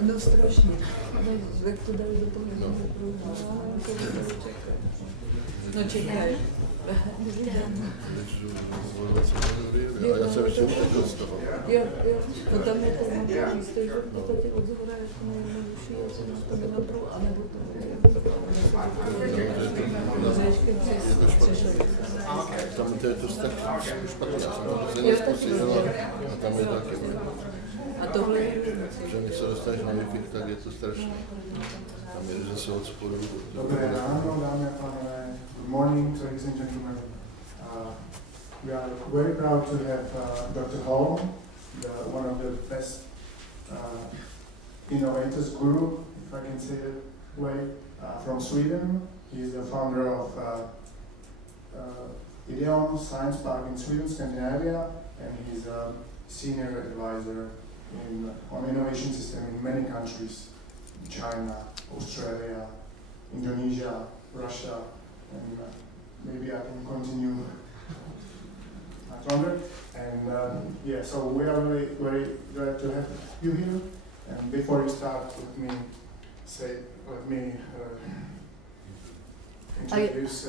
No strašně. Jak to dali do toho, no čekaj. A já jsem ještě utekl z toho. Jo, no tam je to místo, že v podstatě od zhora jako nejjednodušší, já jsem na to nenapru, anebo Tam to je to strašně špatné, já jsem to země zkusila a tam je taky. A tohle je... Že když se dostaneš na Wi-Fi, tak je to strašné. Tam je zase od spodu. Dobré ráno, dámy a pánové. Good morning, ladies and gentlemen. We are very proud to have Dr. Holm, one of the best innovators guru, if I can say that way, from Sweden. He is the founder of Idiom Science Park in Sweden, Scandinavia, and he's a senior advisor on innovation system in many countries: China, Australia, Indonesia, Russia, and maybe I can continue much longer. And yeah, so we are very, very glad to have you here. And before you start, let me introduce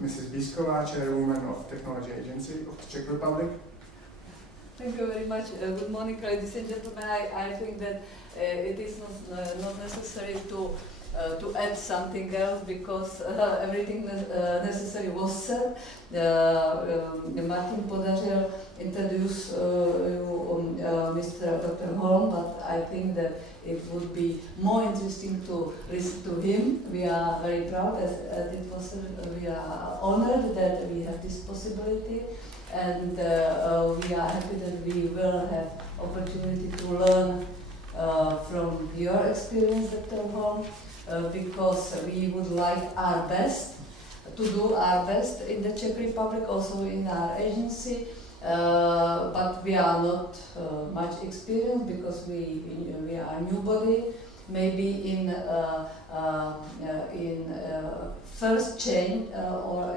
Mrs. Biskova, Chairwoman of Technology Agency of the Czech Republic. Thank you very much. Good morning, ladies and gentlemen. I think that it is not necessary to add something else because everything necessary was said. Martin podařil introduce Mr. Dr. Holm, but I think that it would be more interesting to listen to him. We are very proud, as it was said, we are honored that we have this possibility. And we are happy that we will have opportunity to learn from your experience, Dr. Holm, because we would like our best, to do our best in the Czech Republic, also in our agency, but we are not much experienced because we are a new body. Maybe in first chain or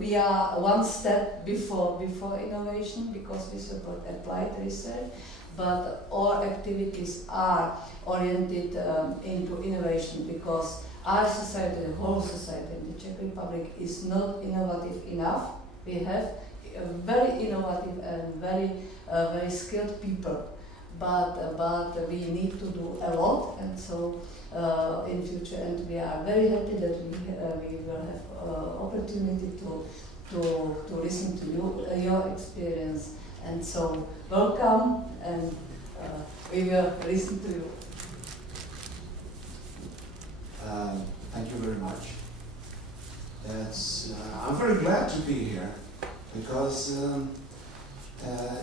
we are one step before innovation because we support applied research, but all activities are oriented into innovation because our society, the whole society in the Czech Republic is not innovative enough. We have very innovative and very skilled people, but we need to do a lot, and so in future, and we are very happy that we will have opportunity to listen to you, your experience, and so welcome, and we will listen to you. Thank you very much. I'm very glad to be here because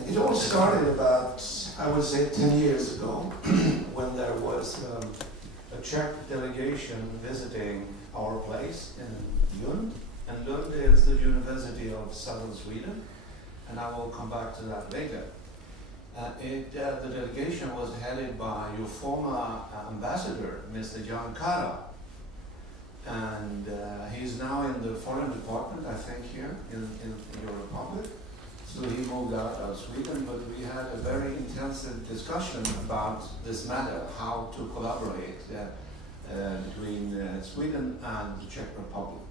it all started about, I would say, 10 years ago when there was a Czech delegation visiting our place in Lund, and Lund is the University of Southern Sweden, and I will come back to that later. The delegation was headed by your former ambassador, Mr. Jan Kara, and he's now in the foreign department, I think, here in your republic. So he moved out of Sweden, but we had a very intensive discussion about this matter, how to collaborate between Sweden and the Czech Republic.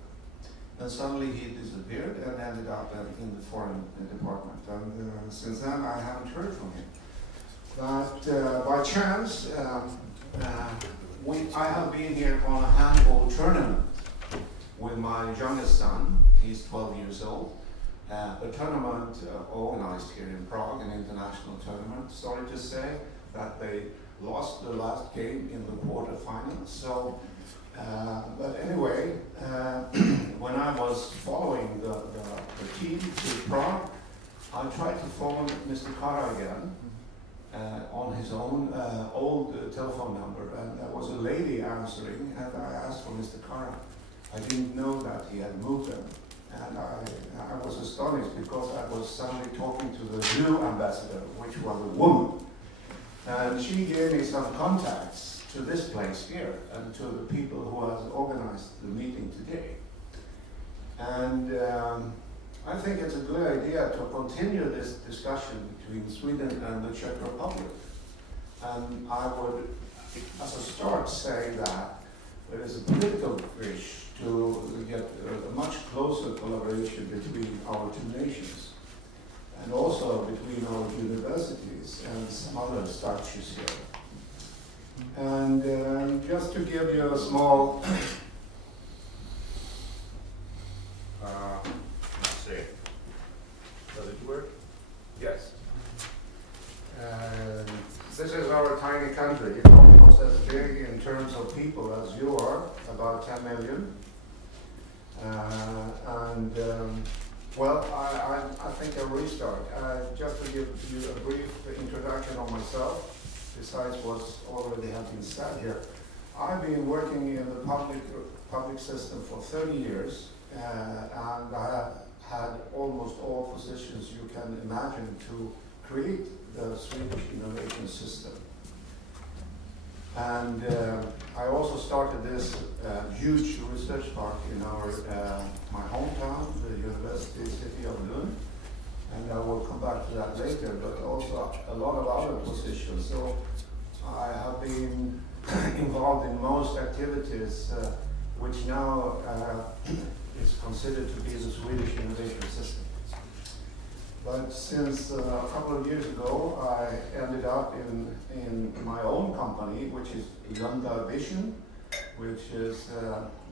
And suddenly he disappeared and ended up in the foreign department. And since then I haven't heard from him. But by chance, I have been here on a handball tournament with my youngest son. He's 12 years old. A tournament organized here in Prague, an international tournament. Sorry to say that they lost the last game in the quarterfinals. So, but anyway, when I was following the team to Prague. I tried to phone Mr. Kara again on his own old telephone number, and there was a lady answering, and I asked for Mr. Kara. I didn't know that he had moved them, and I was astonished because I was suddenly talking to the new ambassador, which was a woman, and she gave me some contacts to this place here and to the people who have organized the meeting today. And I think it's a good idea to continue this discussion between Sweden and the Czech Republic. And I would, as a start, say that there is a political wish to get a much closer collaboration between our two nations, and also between our universities and some other structures here. And just to give you a small let's see. Does it work? Yes. This is our tiny country. It's almost as big in terms of people as you are, about 10 million. Well, I think I'll restart. Just to give you a brief introduction of myself, besides what's already have been said here. I've been working in the public system for 30 years, and I have had almost all positions you can imagine to create the Swedish innovation system. And I also started this huge research park in my hometown, the University City of Lund, and I will come back to that later, but also a lot of other positions. So I have been involved in most activities which now is considered to be the Swedish innovation system. But since a couple of years ago, I ended up in my own company, which is Lunda Vision, which is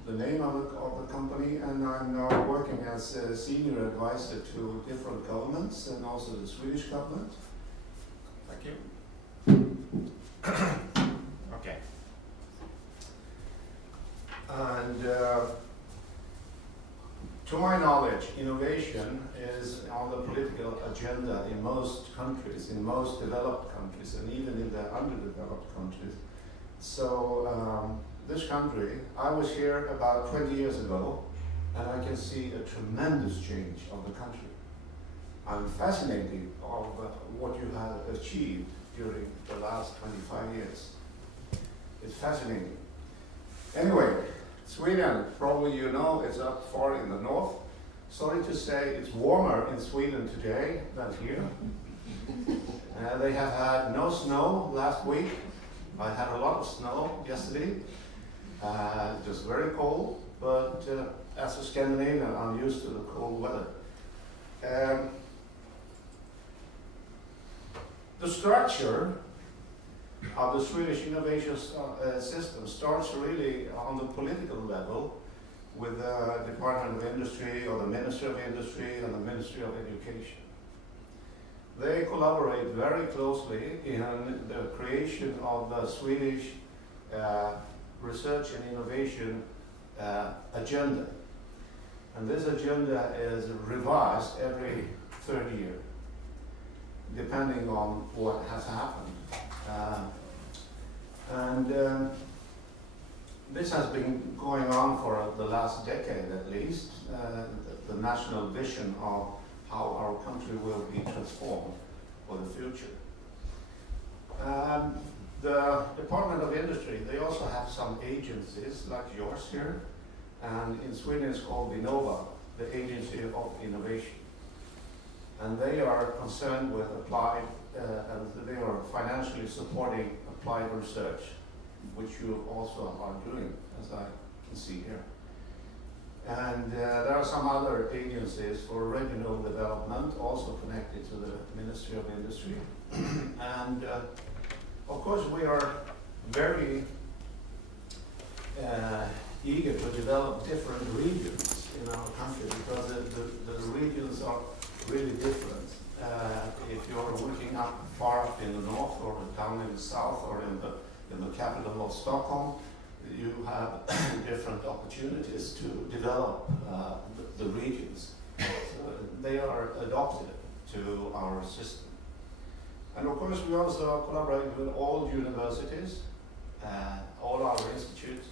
the name of the company, and I'm now working as a senior advisor to different governments and also the Swedish government. Thank you. Okay. And to my knowledge, innovation is on the political agenda in most countries, in most developed countries, and even in the underdeveloped countries. So this country, I was here about 20 years ago, and I can see a tremendous change of the country. I'm fascinated of what you have achieved during the last 25 years. It's fascinating. Anyway, Sweden, probably you know, is up far in the north. Sorry to say it's warmer in Sweden today than here. They have had no snow last week. I had a lot of snow yesterday. Just very cold, but as a Scandinavian, I'm used to the cold weather. The structure of the Swedish innovation system starts really on the political level with the Department of Industry, or the Ministry of Industry, and the Ministry of Education. They collaborate very closely in the creation of the Swedish research and innovation agenda. And this agenda is revised every third year, depending on what has happened. This has been going on for the last decade at least, the national vision of how our country will be transformed for the future. The Department of Industry, they also have some agencies like yours here, and in Sweden it's called Vinnova, the Agency of Innovation. And they are concerned with applied, and they are financially supporting applied research, which you also are doing, as I can see here. And there are some other agencies for regional development, also connected to the Ministry of Industry. And of course, we are very eager to develop different regions in our country, because the regions are really different. If you're looking up far up in the north, or down in the south, or in the capital of Stockholm, you have different opportunities to develop the regions. So they are adopted to our system. And of course, we also collaborate with all universities, all our institutes,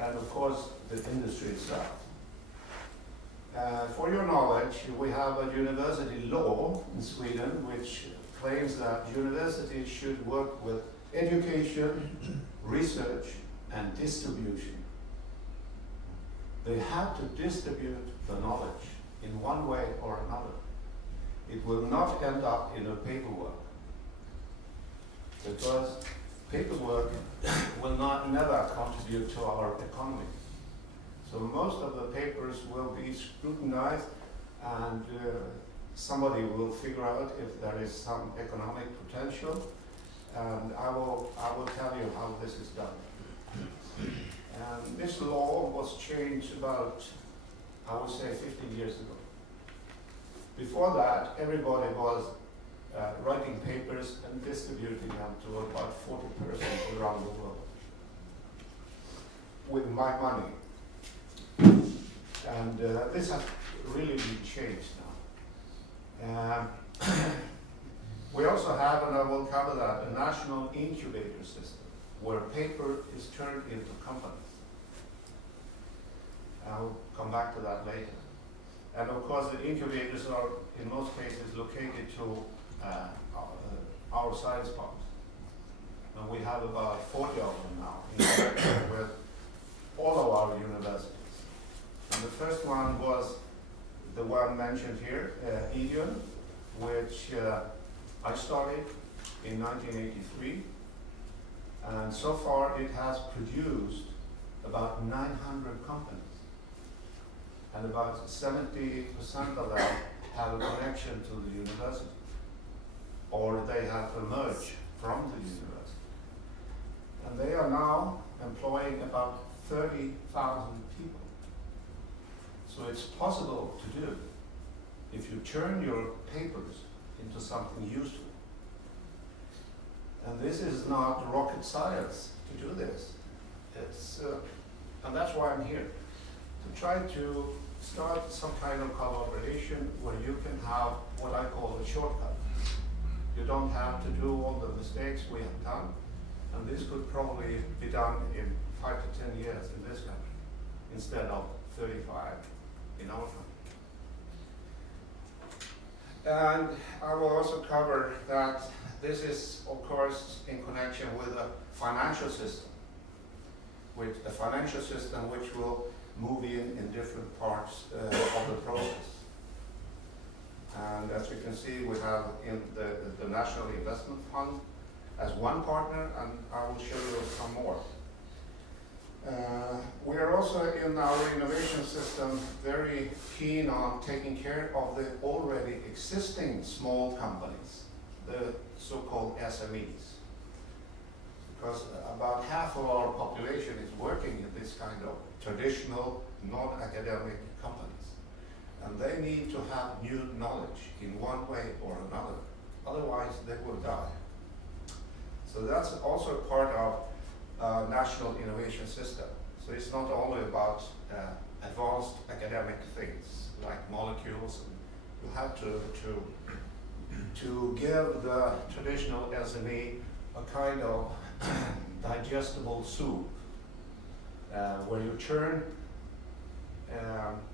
and of course, the industry itself. For your knowledge, we have a university law in Sweden which claims that universities should work with education, research, and distribution. They have to distribute the knowledge in one way or another. It will not end up in a paperwork, because paperwork will never contribute to our economy. So most of the papers will be scrutinized, and somebody will figure out if there is some economic potential, and I will tell you how this is done. And this law was changed about, I would say, 15 years ago. Before that, everybody was writing papers and distributing them to about 40 persons around the world with my money. And this has really been changed now. We also have, and I will cover that, a national incubator system where paper is turned into companies. I'll come back to that later. And of course, the incubators are, in most cases, located to our science parks. And we have about 40 of them now, in connection with all of our universities. And the first one was the one mentioned here, Idion, which I started in 1983. And so far it has produced about 900 companies. And about 70% of them have a connection to the university, or they have emerged from the university. And they are now employing about 30,000 people. So it's possible to do if you turn your papers into something useful. And this is not rocket science to do this. It's, and that's why I'm here, to try to start some kind of collaboration where you can have what I call a shortcut. You don't have to do all the mistakes we have done, and this could probably be done in 5 to 10 years in this country, instead of 35 in our country. And I will also cover that this is, of course, in connection with a financial system, with a financial system which will move in different parts of the process. And as you can see, we have in the National Investment Fund as one partner, and I will show you some more. We are also in our innovation system very keen on taking care of the already existing small companies, the so-called SMEs. Because about half of our population is working in this kind of traditional, non-academic companies. And they need to have new knowledge in one way or another. Otherwise, they will die. So that's also part of national innovation system. So it's not only about advanced academic things like molecules. You have to give the traditional SME a kind of digestible soup where you turn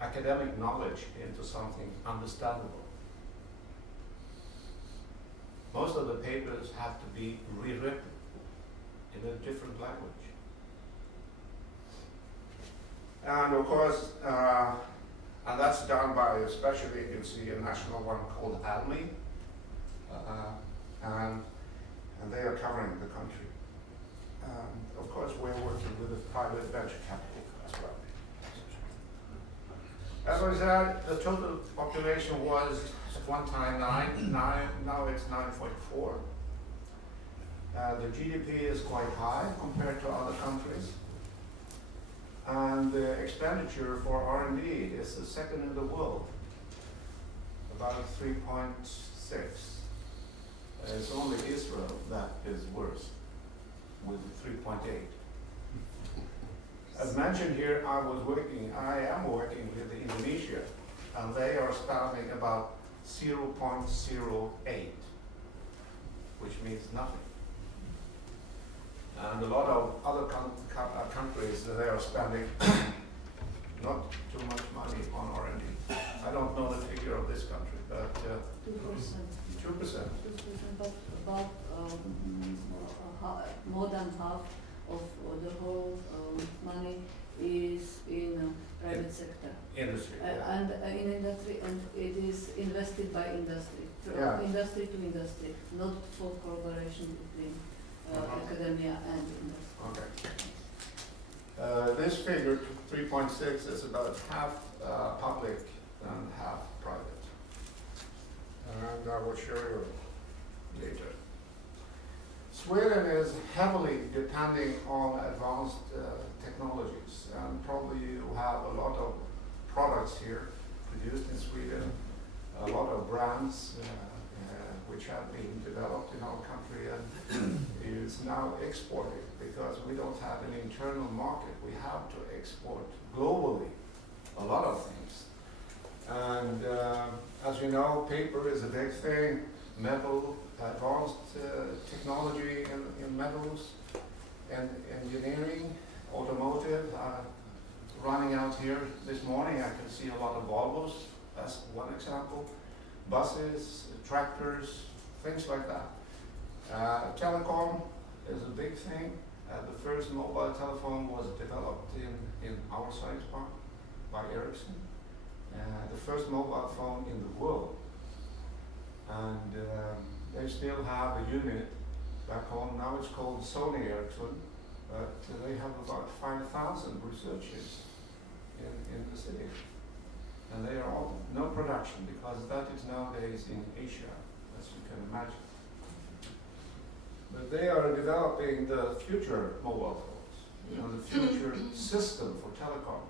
academic knowledge into something understandable. Most of the papers have to be rewritten in a different language. And of course, and that's done by, especially you can see a national one called ALMI, and they are covering the country. Of course, we're working with the private venture capital as well. As I said, the total population was at one time 9, now it's 9.4. The GDP is quite high compared to other countries. And the expenditure for R&D is the second in the world, about 3.6. It's only Israel that is worse, with 3.8. As mentioned here, I am working with Indonesia and they are spending about 0.08, which means nothing. And a lot of other countries, they are spending not too much money on R&D. I don't know the figure of this country, but 2%. 2%. But about more than half of the whole money is in private sector. Industry. Yeah. And in industry, and it is invested by industry, from Yeah. industry to industry, not for collaboration between academia and industry. Okay. This figure, 3.6, is about half public and half private. And I will show you later. Sweden is heavily depending on advanced technologies, and probably you have a lot of products here produced in Sweden, a lot of brands which have been developed in our country and is now exported because we don't have an internal market. We have to export globally a lot of things. And as you know, paper is a big thing, metal, advanced technology in metals, and engineering, automotive. Running out here this morning, I can see a lot of Volvos, that's one example. Buses, tractors, things like that. Telecom is a big thing. The first mobile telephone was developed in our science park by Ericsson. The first mobile phone in the world. And they still have a unit back home. Now it's called Sony Ericsson, but they have about 5,000 researchers in the city. And they are all no production because that is nowadays in Asia, as you can imagine. But they are developing the future mobile phones, you know, the future system for telecom.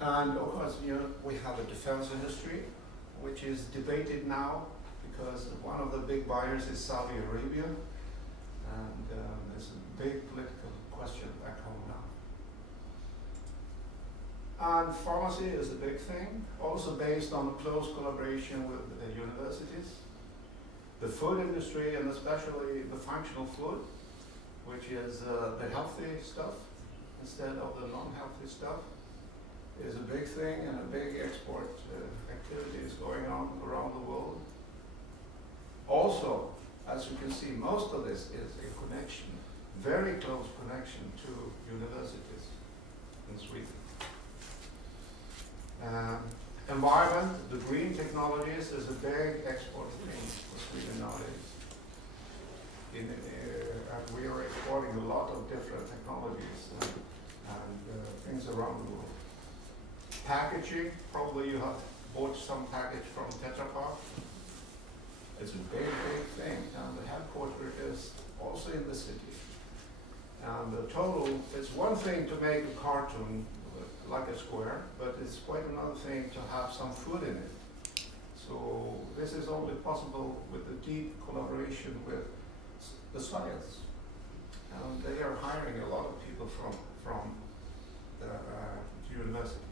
And of course, you know, we have a defense industry, which is debated now because one of the big buyers is Saudi Arabia, and there's a big political question back home now. And pharmacy is a big thing, also based on close collaboration with the universities. The food industry, and especially the functional food, which is the healthy stuff instead of the non-healthy stuff, is a big thing, and a big export activity is going on around the world. Also, as you can see, most of this is a connection, very close connection to universities in Sweden. Environment, the green technologies is a big export thing for Sweden nowadays. And we are exporting a lot of different technologies and things around the world. Packaging, probably you have bought some package from Tetra Pak. It's a big, big thing, and the headquarters is also in the city. And the total, it's one thing to make a cartoon like a square, but it's quite another thing to have some food in it. So this is only possible with the deep collaboration with the science. And they are hiring a lot of people from the university.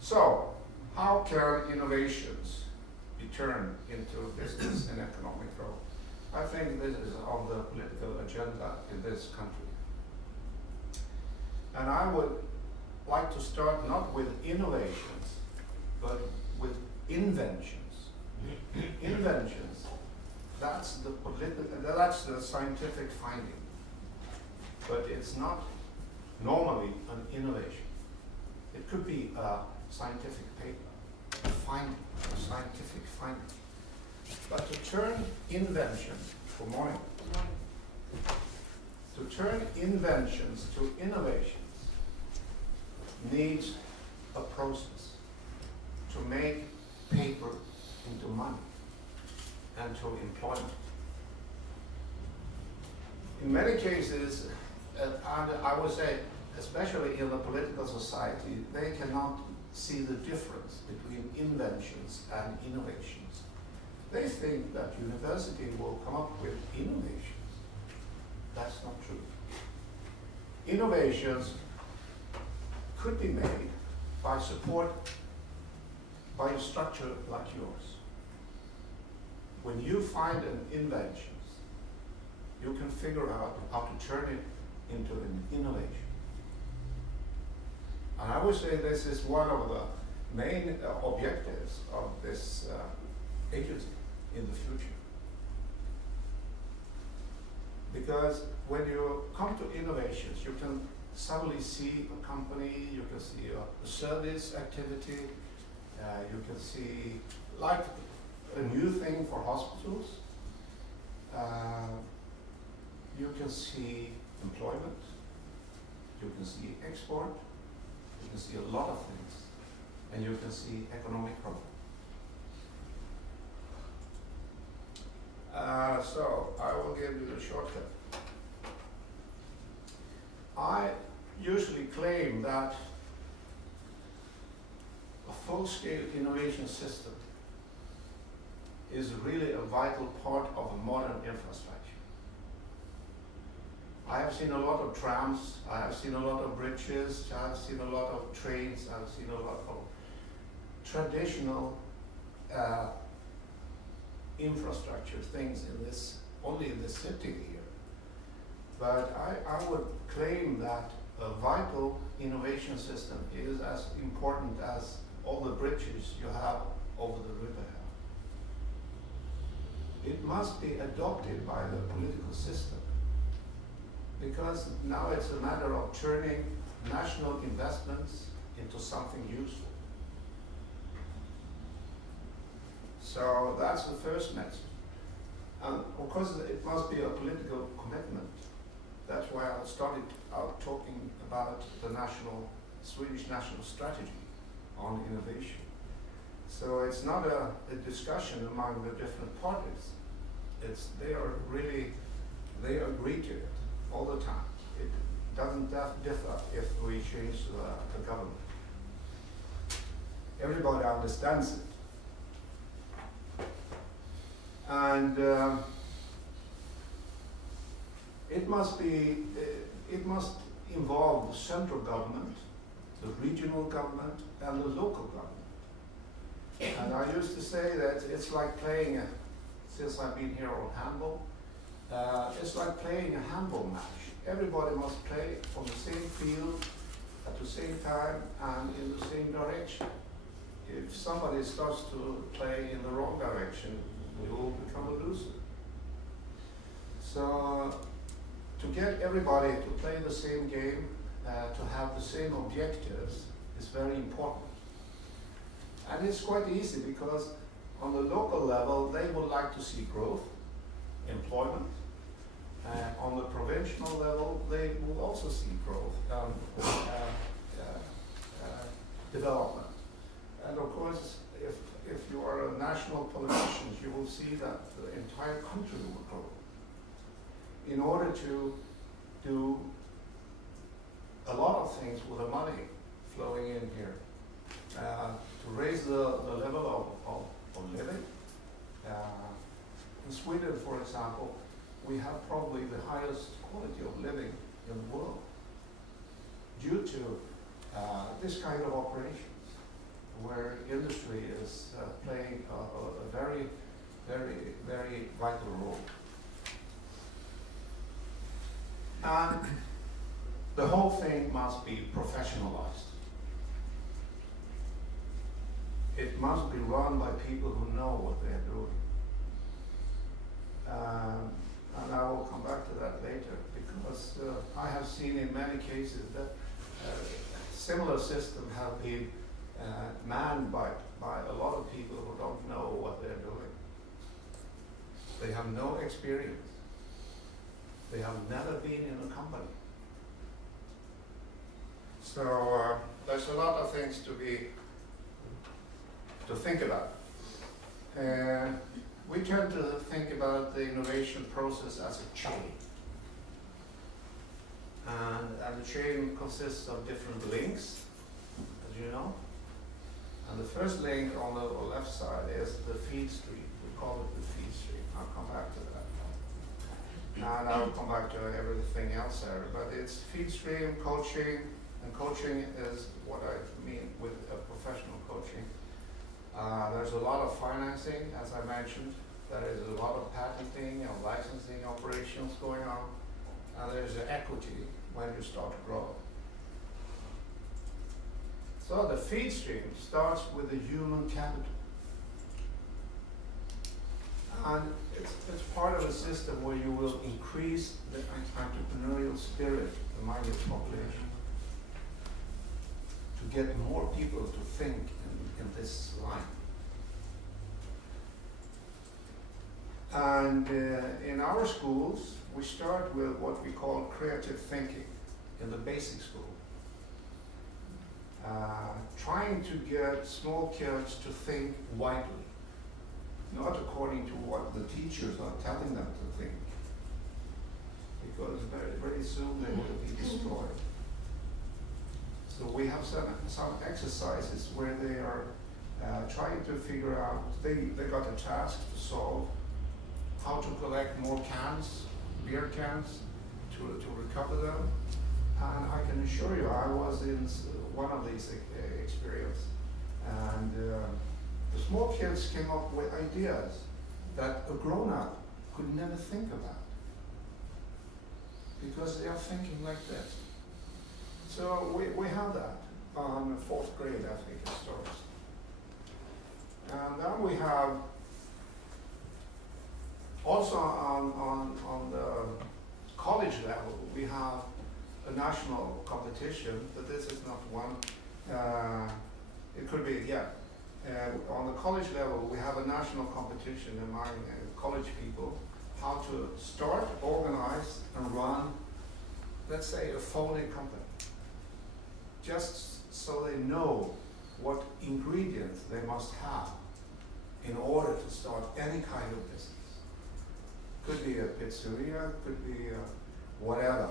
So, how can innovations be turned into business and economic growth? I think this is on the political agenda in this country. And I would like to start not with innovations, but with inventions. Inventions, that's the scientific finding. But it's not normally an innovation. It could be a scientific paper, a finding, a scientific finding. But to turn inventions, good morning, to turn inventions to innovations needs a process to make paper into money and to employment. In many cases, and I would say, especially in the political society, they cannot see the difference between inventions and innovations. They think that university will come up with innovations. That's not true. innovations could be made by support by a structure like yours. When you find an invention, you can figure out how to turn it into an innovation. And I would say this is one of the main objectives of this agency in the future. Because when you come to innovations, you can suddenly see a company, you can see a service activity, you can see like a new thing for hospitals, you can see employment, you can see export, you can see a lot of things, and you can see economic growth. So I will give you the shortcut. I usually claim that a full-scale innovation system is really a vital part of a modern infrastructure. I have seen a lot of trams, I have seen a lot of bridges, I have seen a lot of trains, I have seen a lot of traditional infrastructure things in this, only in this city here. But I would claim that a vital innovation system is as important as all the bridges you have over the river. It must be adopted by the political system, because now it's a matter of turning national investments into something useful. So that's the first message. And of course it must be a political commitment. That's why I started out talking about the Swedish national strategy on innovation. So it's not a discussion among the different parties. They agree to it all the time. It doesn't differ if we change the government. Everybody understands it. And it must involve the central government, the regional government, and the local government. And I used to say that it's like playing, since I've been here on handball, it's like playing a handball match. Everybody must play on the same field at the same time and in the same direction. If somebody starts to play in the wrong direction, we will become a loser. So to get everybody to play the same game, to have the same objectives is very important. And it's quite easy because on the local level, they would like to see growth, employment. On the provincial level, they will also see growth, development. And of course, if you are a national politician, you will see that the entire country will grow. In order to do a lot of things with the money flowing in here, to raise the level of living. In Sweden, for example, we have probably the highest quality of living in the world due to this kind of operations, where industry is playing a very, very, very vital role. And the whole thing must be professionalized. It must be run by people who know what they're doing. And I will come back to that later, because I have seen in many cases that similar systems have been manned by a lot of people who don't know what they're doing. They have no experience. They have never been in a company. So there's a lot of things to think about. We tend to think about the innovation process as a chain. And the chain consists of different links, as you know. And the first link on the left side is the feed stream. We call it the feed stream. I'll come back to that. and I'll come back to everything else there. But it's feed stream coaching, and coaching is what I mean with professional coaching. There's a lot of financing, as I mentioned. There is a lot of patenting and licensing operations going on. And there's equity when you start to grow. So the feed stream starts with the human capital. And it's part of a system where you will increase the entrepreneurial spirit among your population to get more people to think in this line. And in our schools, we start with what we call creative thinking in the basic school. Trying to get small kids to think widely, not according to what the teachers are telling them to think, because very soon they will be destroyed. So we have some exercises where they are trying to figure out, they got a task to solve how to collect more cans, beer cans, to recover them. And I can assure you, I was in one of these experiences. And the small kids came up with ideas that a grown-up could never think about, because they are thinking like this. So we have that on 4th grade, I think it starts. And then we have also on the college level, we have a national competition, but this is not one. It could be, yeah. On the college level, we have a national competition among college people, how to start, organize, and run, let's say, a folding company. Just so they know what ingredients they must have in order to start any kind of business. Could be a pizzeria, could be whatever.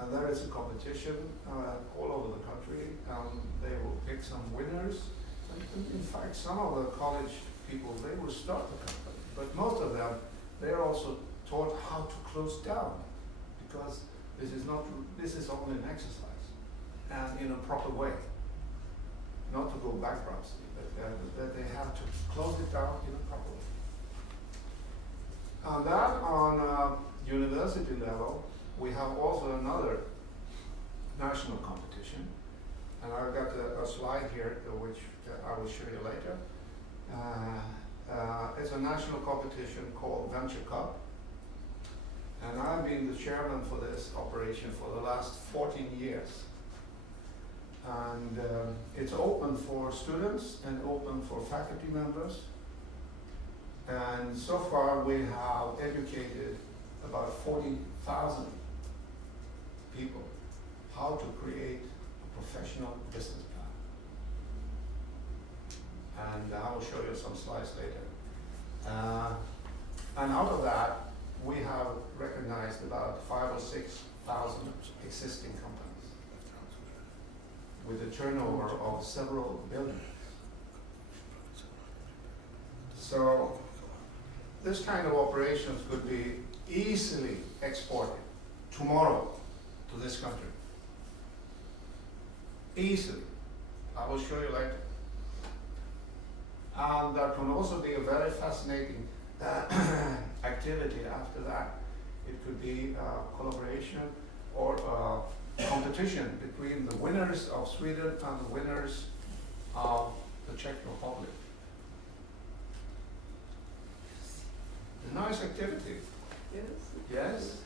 And there is a competition all over the country, and they will pick some winners. And in fact, some of the college people, they will start the company, but most of them, they are also taught how to close down, because this is only an exercise, and in a proper way, not to go bankruptcy, but that they have to close it down in a proper way. And that on university level, we have also another national competition, and I've got a slide here which I will show you later. It's a national competition called Venture Cup, and I've been the chairman for this operation for the last 14 years. And it's open for students and open for faculty members. And so far we have educated about 40,000 people how to create a professional business plan. And I will show you some slides later. And out of that, we have recognized about 5,000 or 6,000 existing companies with a turnover of several billion. So this kind of operations could be easily exported tomorrow to this country. Easily. I will show you later. And there can also be a very fascinating activity after that. It could be collaboration or competition between the winners of Sweden and the winners of the Czech Republic. A nice activity. Yes. Yes.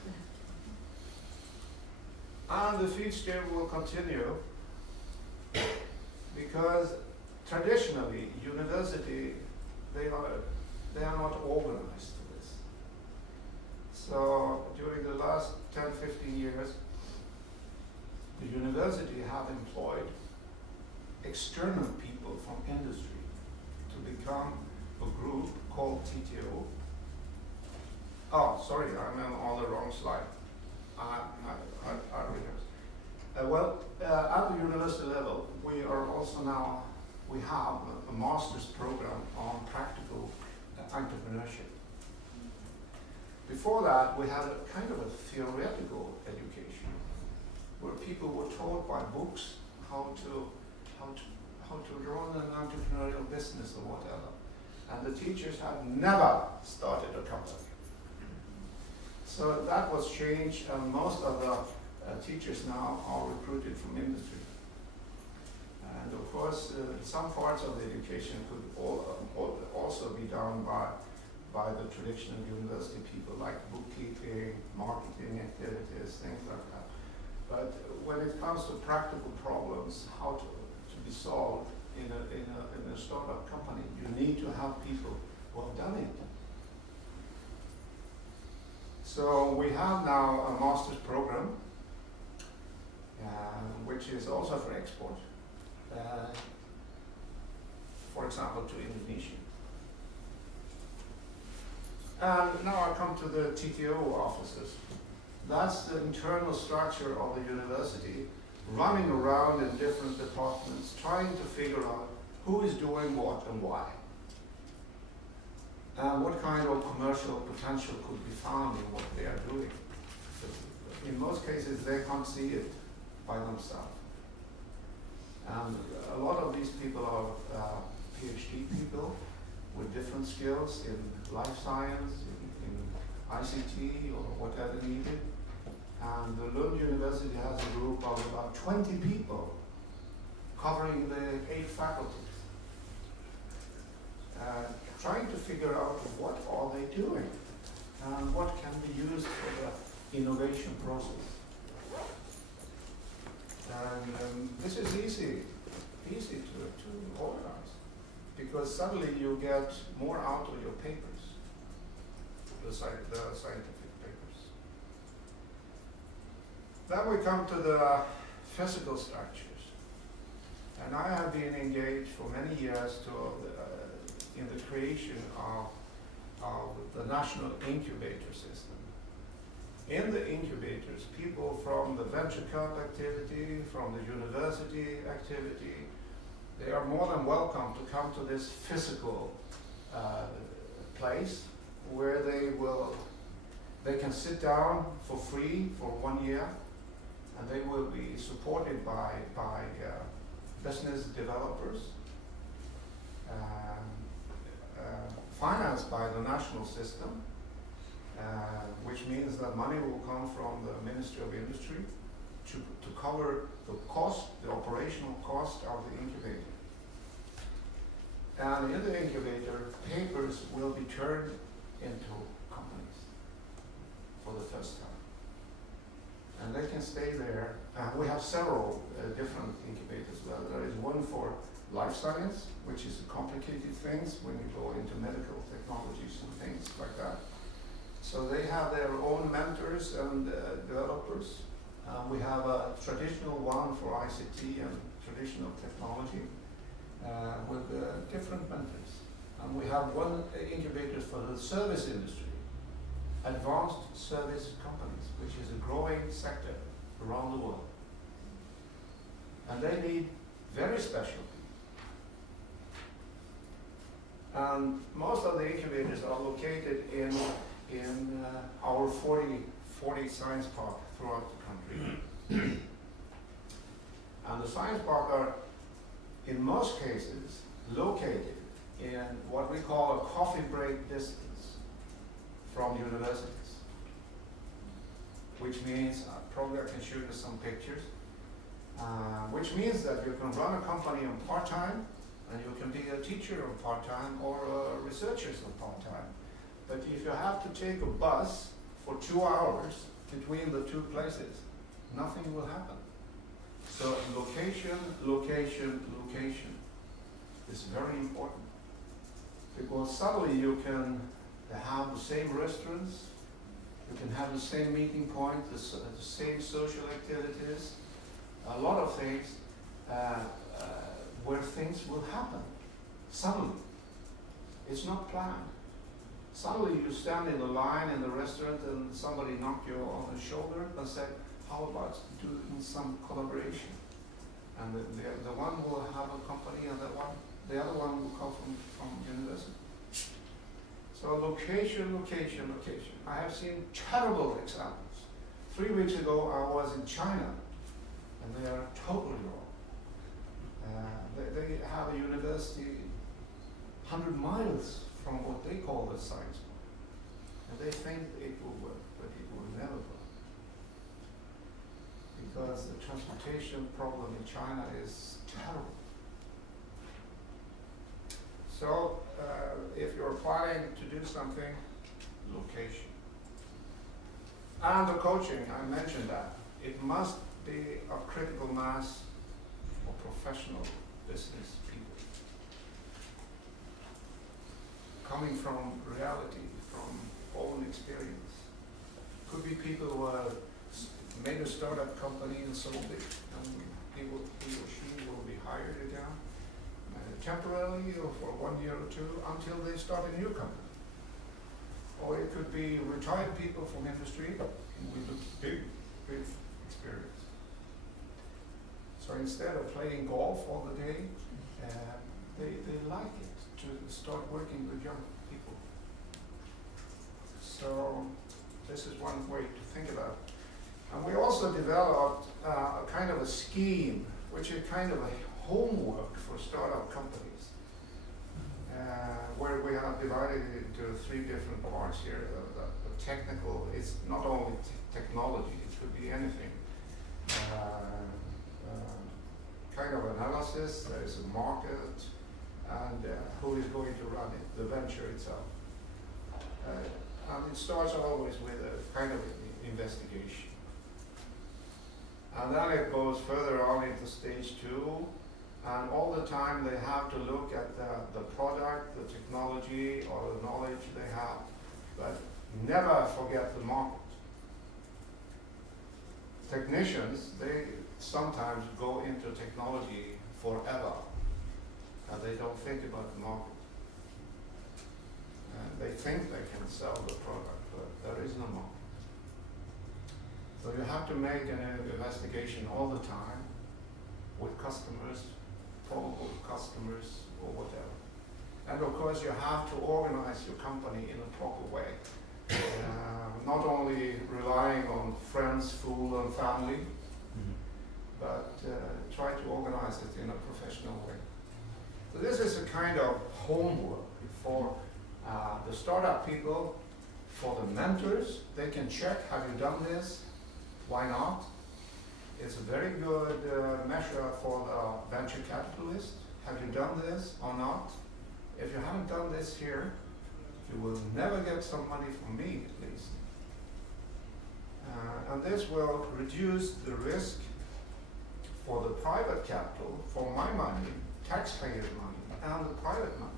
And the feed stream will continue because traditionally university they are not organized to this. So during the last 10-15 years, the university have employed external people from industry to become a group called TTO. Oh, sorry, I'm on the wrong slide. I well, at the university level, we are also now, we have a master's program on practical entrepreneurship. Before that, we had a kind of a theoretical education, where people were taught by books how to run an entrepreneurial business or whatever. And the teachers had never started a company. So that was changed, and most of the teachers now are recruited from industry. And of course, some parts of the education could also be done by the traditional university people, like bookkeeping, marketing activities, things like that. But when it comes to practical problems, how to be solved in a startup company, you need to have people who have done it. So we have now a master's program, which is also for export. For example, to Indonesia. And now I come to the TTO offices. That's the internal structure of the university, running around in different departments, trying to figure out who is doing what and why. And what kind of commercial potential could be found in what they are doing. In most cases, they can't see it by themselves. And a lot of these people are PhD people with different skills in life science, in ICT, or whatever needed. And the Lund University has a group of about 20 people covering the 8 faculties, trying to figure out what are they doing and what can be used for the innovation process. And this is easy to organize, because suddenly you get more out of your papers, the scientific papers. Then we come to the physical structures. And I have been engaged for many years in the creation of the national incubator system. In the incubators, people from the venture camp activity, from the university activity, they are more than welcome to come to this physical place where they can sit down for free for 1 year, and they will be supported by business developers, financed by the national system, which means that money will come from the Ministry of Industry to cover the cost, the operational cost of the incubator. And in the incubator, papers will be turned into companies for the first time. And they can stay there. We have several different incubators. Well, there is one for life science, which is complicated things when you go into medical technologies and things like that. So they have their own mentors and developers. We have a traditional one for ICT and traditional technology with different mentors. And we have one incubator for the service industry, advanced service companies, which is a growing sector around the world. And they need very special people. And most of the incubators are located in our 40 science park throughout the country. And the science park are, in most cases, located in what we call a coffee break distance from universities. Which means, probably I can show you some pictures, which means that you can run a company on part-time, and you can be a teacher on part-time, or a researcher on part-time. But if you have to take a bus for 2 hours between the two places, nothing will happen. So location, location, location is very important. Because suddenly you can have the same restaurants, you can have the same meeting point, the same social activities, a lot of things where things will happen. Suddenly. It's not planned. Suddenly you stand in the line in the restaurant and somebody knocked you on the shoulder and said, how about doing some collaboration? And the one will have a company and the other one will come from university. So location, location, location. I have seen terrible examples. 3 weeks ago I was in China, and they are totally wrong. They have a university 100 miles from what they call the science park. And they think it will work, but it will never work. Because the transportation problem in China is terrible. So, if you're planning to do something, location. And the coaching, I mentioned that. It must be a critical mass of professional business people. Coming from reality, from own experience. Could be people who have made a startup company and sold it, and he or she will be hired again, temporarily or for 1 year or two, until they start a new company. Or it could be retired people from industry with a big experience. So instead of playing golf all the day, they like it to start working with young people. So this is one way to think about it. And we also developed a kind of a scheme, which is kind of a homework for startup companies, where we have divided it into 3 different parts here. The technical is not only technology, it could be anything. Kind of analysis, there is a market, and who is going to run it, the venture itself. And it starts always with a kind of investigation. And then it goes further on into stage 2, and all the time they have to look at the product, the technology, or the knowledge they have, but never forget the market. Technicians, they sometimes go into technology forever, and they don't think about the market. And they think they can sell the product, but there is no market. So you have to make an investigation all the time with customers, probable customers, or whatever. And of course, you have to organize your company in a proper way. Not only relying on friends, fool, and family, but try to organize it in a professional way. So this is a kind of homework for the startup people, for the mentors. They can check, have you done this? Why not? It's a very good measure for the venture capitalist. Have you done this or not? If you haven't done this here, you will never get some money from me, at least. And this will reduce the risk for the private capital, for my money, taxpayers' money, and the private money.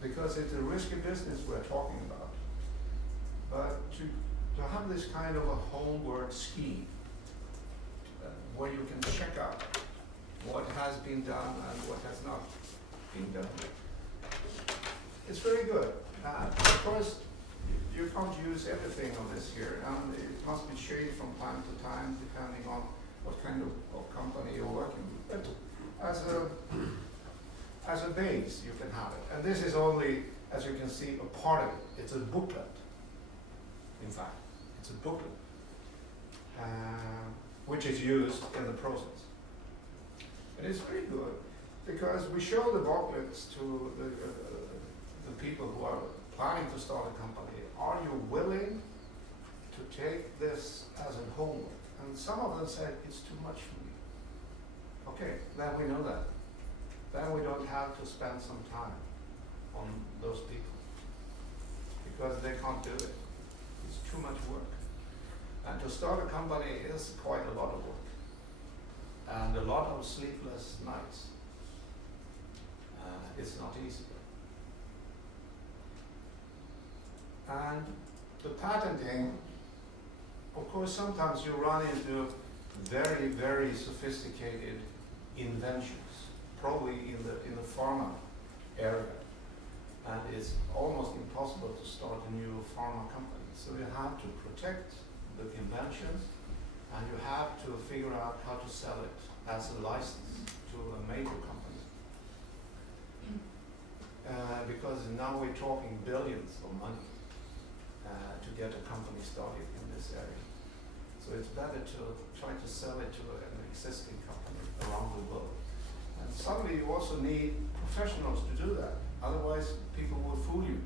Because it's a risky business we're talking about. But to have this kind of a homework scheme, where you can check out what has been done and what has not been done. It's very good. Of course, you can't use everything on this here, and it must be changed from time to time depending on what kind of company you're working with. But as a base, you can have it. And this is only, as you can see, a part of it. It's a booklet, in fact. It's a booklet, which is used in the process. And it's very good, because we show the booklets to the people who are planning to start a company. Are you willing to take this as a homework? And some of them said, it's too much for me. Okay, then we know that. Then we don't have to spend some time on those people, because they can't do it. It's too much work. And to start a company is quite a lot of work. And a lot of sleepless nights. It's not easy. And the patenting, of course, sometimes you run into very, very sophisticated inventions, probably in the pharma area. And it's almost impossible to start a new pharma company. So you have to protect the inventions, and you have to figure out how to sell it as a license to a major company. because now we're talking billions of money to get a company started in this area. So it's better to try to sell it to an existing company around the world. And suddenly you also need professionals to do that. Otherwise, people will fool you.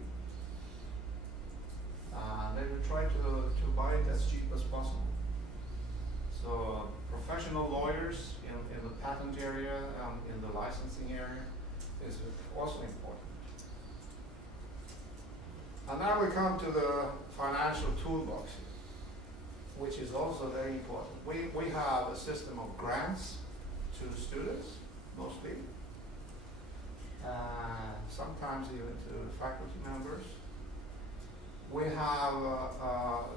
They will try to buy it as cheap as possible. So professional lawyers in the patent area, in the licensing area, is also important. And now we come to the financial toolbox here, which is also very important. We have a system of grants to students, mostly. Sometimes even to faculty members. We have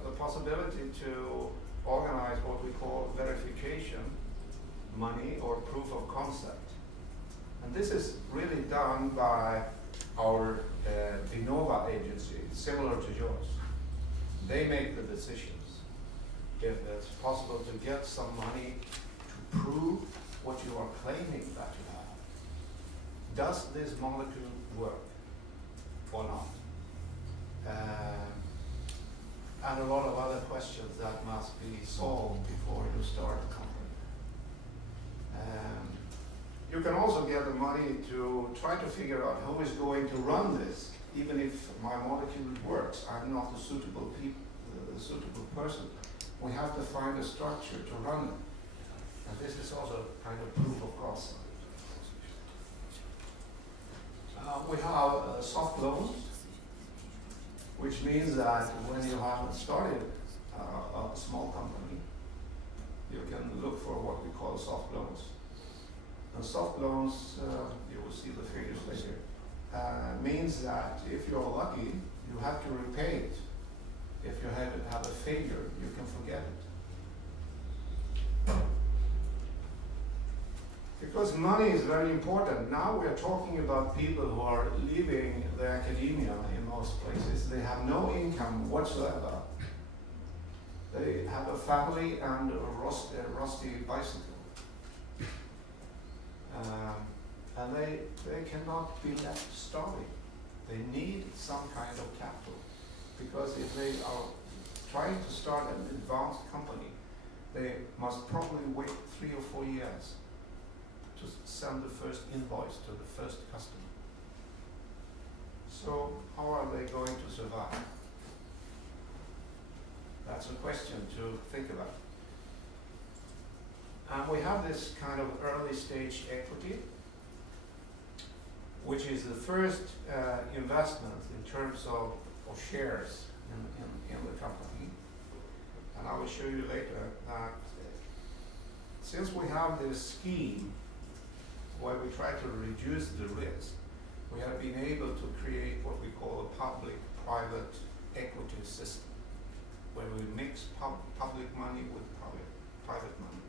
the possibility to organize what we call verification money or proof of concept. And this is really done by our Vinnova agency, similar to yours. They make the decisions if it's possible to get some money to prove what you are claiming that you have. Does this molecule work or not? And a lot of other questions that must be solved before you start a company. You can also get the money to try to figure out who is going to run this. Even if my molecule works, I'm not the suitable person. We have to find a structure to run it. And this is also kind of proof of concept. We have soft loans, which means that when you haven't started a small company, you can look for what we call soft loans. And soft loans, you will see the figures later, means that if you're lucky, you have to repay it. If you have a failure, you can forget it. Because money is very important. Now we're talking about people who are leaving the academia in most places. They have no income whatsoever. They have a family and a rusty bicycle. And they cannot be left starving. They need some kind of capital. Because if they are trying to start an advanced company, they must probably wait 3 or 4 years to send the first invoice to the first customer. So how are they going to survive? That's a question to think about. And we have this kind of early stage equity, which is the first investment in terms of shares in the company. And I will show you later that since we have this scheme where we try to reduce the risk, we have been able to create what we call a public-private equity system, where we mix public money with private money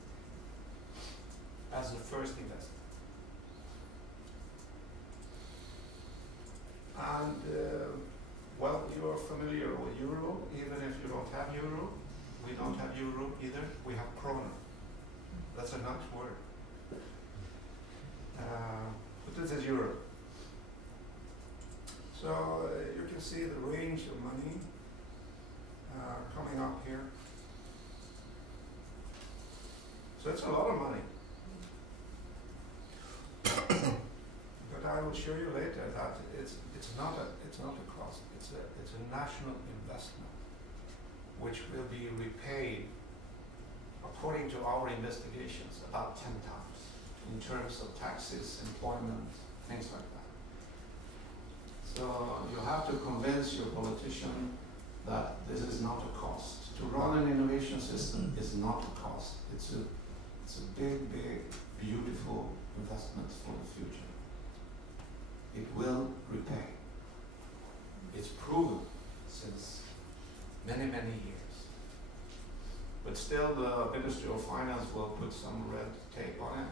as the first investment. And well, you are familiar with euro, even if you don't have euro. We don't have euro either. We have krona. That's a nice word. But this is euro. So you can see the range of money coming up here. So it's a lot of money. But I will show you later that it's not a cost. It's a national investment, which will be repaid, according to our investigations, about 10 times in terms of taxes, employment, things like that. So you have to convince your politician that this is not a cost. To run an innovation system is not a cost. It's a big, big, beautiful investment for the future. It will repay. It's proven since many, many years. But still the Ministry of Finance will put some red tape on it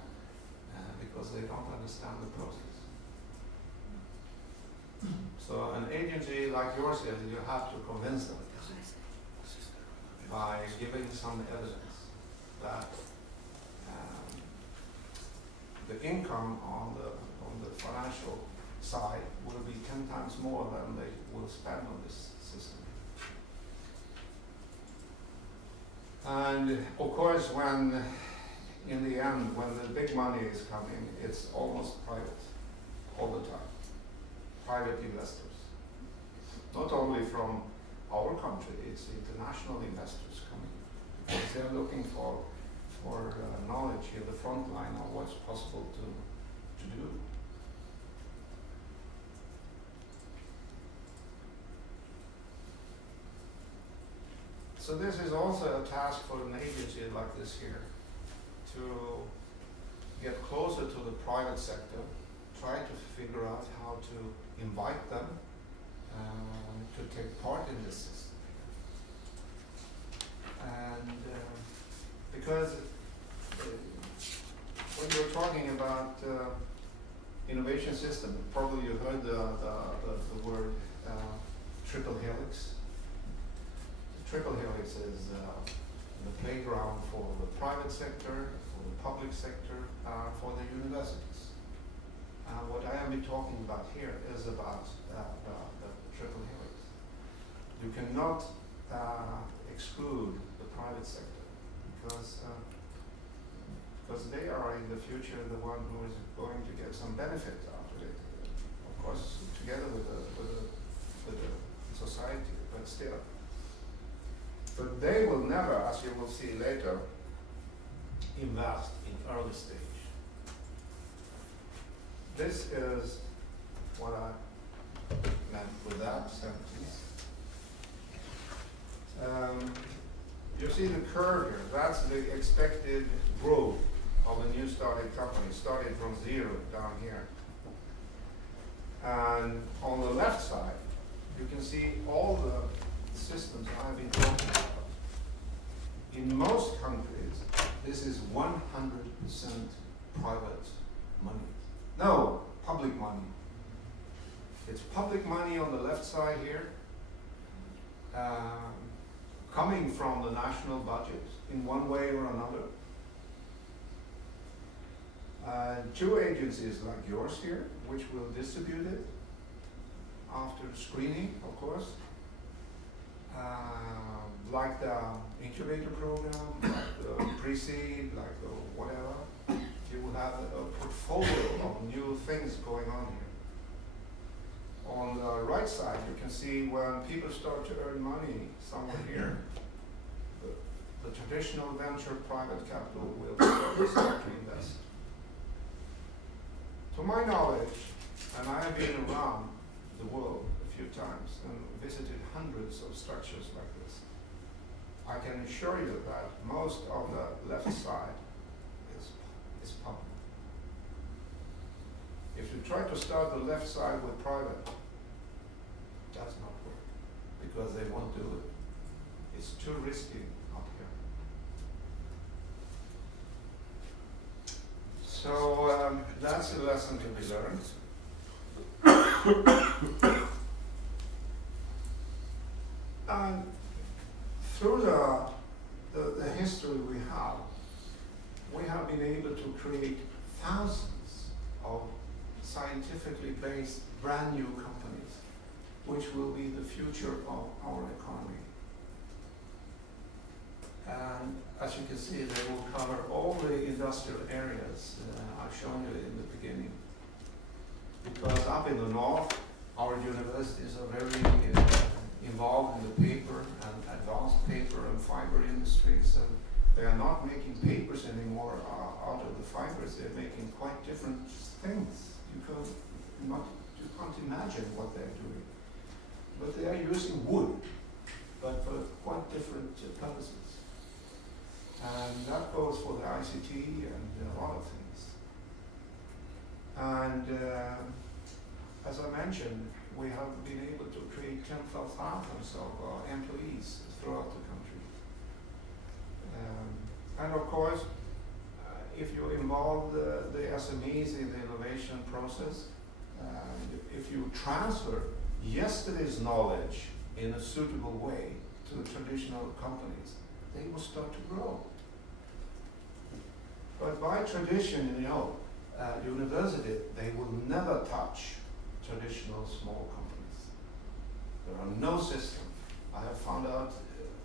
because they don't understand the process. So an agency like yours, you have to convince them by giving some evidence that the income on the financial side will be 10 times more than they will spend on this system. And of course, when in the end, when the big money is coming, it's almost private all the time. Private investors. Not only from our country, it's international investors coming because they're looking for knowledge in the front line of what's possible to do. So this is also a task for an agency like this here, to get closer to the private sector, try to figure out how to invite them to take part in this system. And because when you're talking about innovation system, probably you heard the word triple helix. The triple helix is the playground for the private sector, for the public sector, for the universities. What I am talking about here is about the triple helix. You cannot exclude the private sector because they are in the future the one who is going to get some benefit out of it. Of course, together with the society, but still. But they will never, as you will see later, invest in early stage. This is what I meant with that sentence. You see the curve here, that's the expected growth of a new started company, started from 0 down here. And on the left side, you can see all the systems I've been talking about. In most countries, this is 100% private money. No, public money. It's public money on the left side here, coming from the national budget in one way or another. Two agencies like yours here, which will distribute it after screening, of course. Like the incubator program, like the pre-seed, like the whatever. You will have a portfolio of new things going on here. On the right side, you can see when people start to earn money somewhere here, the traditional venture private capital will start to invest. To my knowledge, and I have been around the world a few times and visited hundreds of structures like this, I can assure you that most of the left side is public. If you try to start the left side with private, it does not work because they won't do it. It's too risky up here. So that's a lesson to be learned. And through the history we have been able to create thousands of scientifically based brand new companies, which will be the future of our economy. And as you can see, they will cover all the industrial areas I've shown you in the beginning. Because up in the north, our universities are very involved in the paper and advanced paper and fiber industries, and they are not making papers anymore out of the fibers. They're making quite different things. You can't imagine what they're doing. But they are using wood, but for quite different purposes. And that goes for the ICT and a lot of things. And as I mentioned, we have been able to create 10,000 of employees throughout the country. And of course, if you involve the SMEs in the innovation process, if you transfer yesterday's knowledge in a suitable way to the traditional companies, they will start to grow. But by tradition, university, they will never touch traditional small companies. There are no systems. I have found out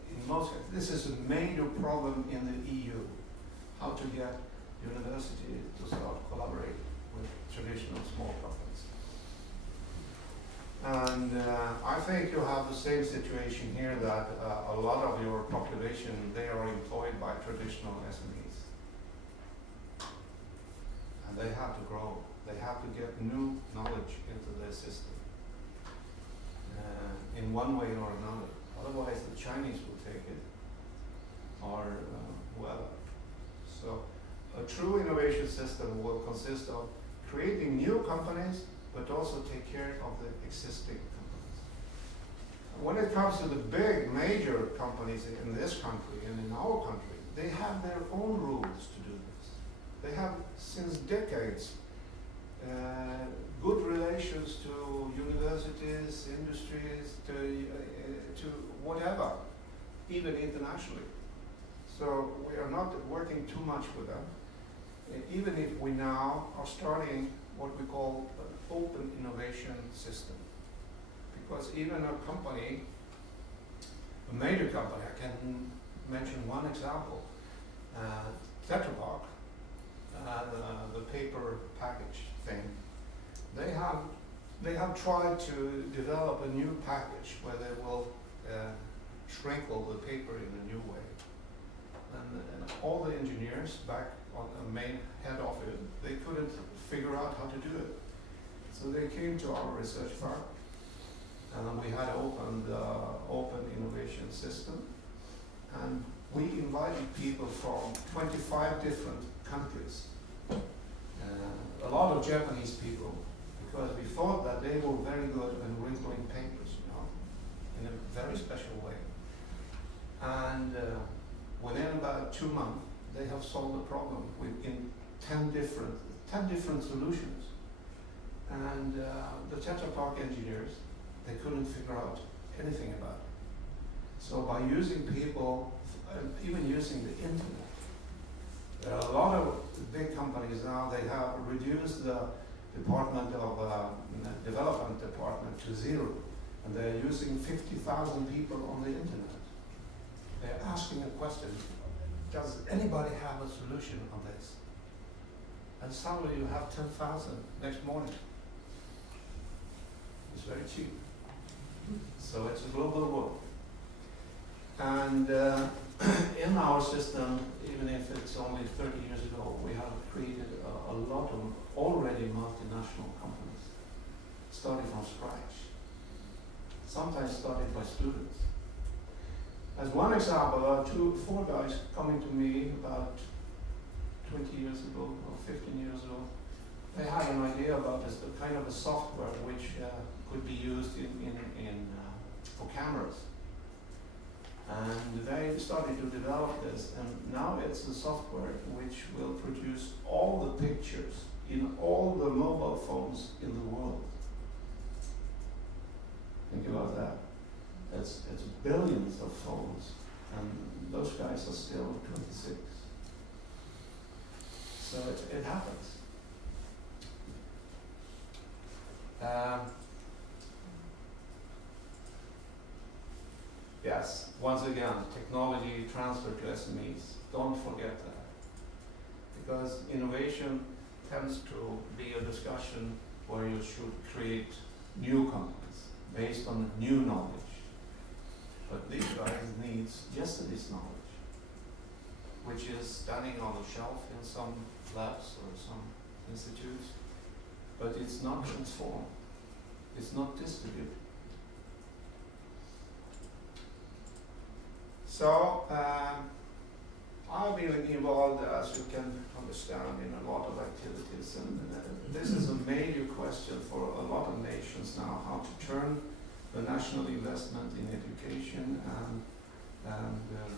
in most cases, this is a major problem in the EU, how to get universities to start collaborating with traditional small companies. And I think you have the same situation here, that a lot of your population, they are employed by traditional SMEs. And they have to grow. They have to get new knowledge into their system in one way or another. Otherwise, the Chinese will take it, or well. So, a true innovation system will consist of creating new companies, but also take care of the existing companies. When it comes to the big, major companies in this country and in our country, they have their own rules to do this. They have, since decades, good relations to universities, industries, to whatever, even internationally. So we are not working too much with them, even if we now are starting what we call an open innovation system. Because even a company, a major company, I can mention one example, Tetra Pak, the paper package thing, they have tried to develop a new package where they will shrinkle the paper in a new way. And all the engineers back on the main head office, they couldn't figure out how to do it. So they came to our research farm, and then we had opened the open innovation system, and we invited people from 25 different countries. A lot of Japanese people, because we thought that they were very good at wrinkling papers, you know, in a very special way. And within about 2 months, they have solved the problem in 10 different solutions. And the Tetra Pak engineers, they couldn't figure out anything about it. So by using people, even using the internet, there are a lot of big companies now, they have reduced the development department to 0. And they're using 50,000 people on the internet. They're asking a question, does anybody have a solution on this? And suddenly you have 10,000 next morning. It's very cheap. So it's a global world. And in our system, even if it's only 30 years ago, we have created a lot of already multinational companies, starting from scratch, sometimes started by students. As one example, 4 guys coming to me about 20 years ago or 15 years ago, they had an idea about this kind of a software which could be used for cameras. And they started to develop this, and now it's a software which will produce all the pictures in all the mobile phones in the world. Think about that. It's billions of phones, and those guys are still 26. So it happens. Yes, once again, technology transfer to SMEs. Don't forget that. Because innovation tends to be a discussion where you should create new companies based on new knowledge. But these guys need yesterday's knowledge, which is standing on a shelf in some labs or some institutes, but it's not transformed. It's not distributed. So, I've been involved, as you can understand, in a lot of activities, and this is a major question for a lot of nations now, how to turn the national investment in education and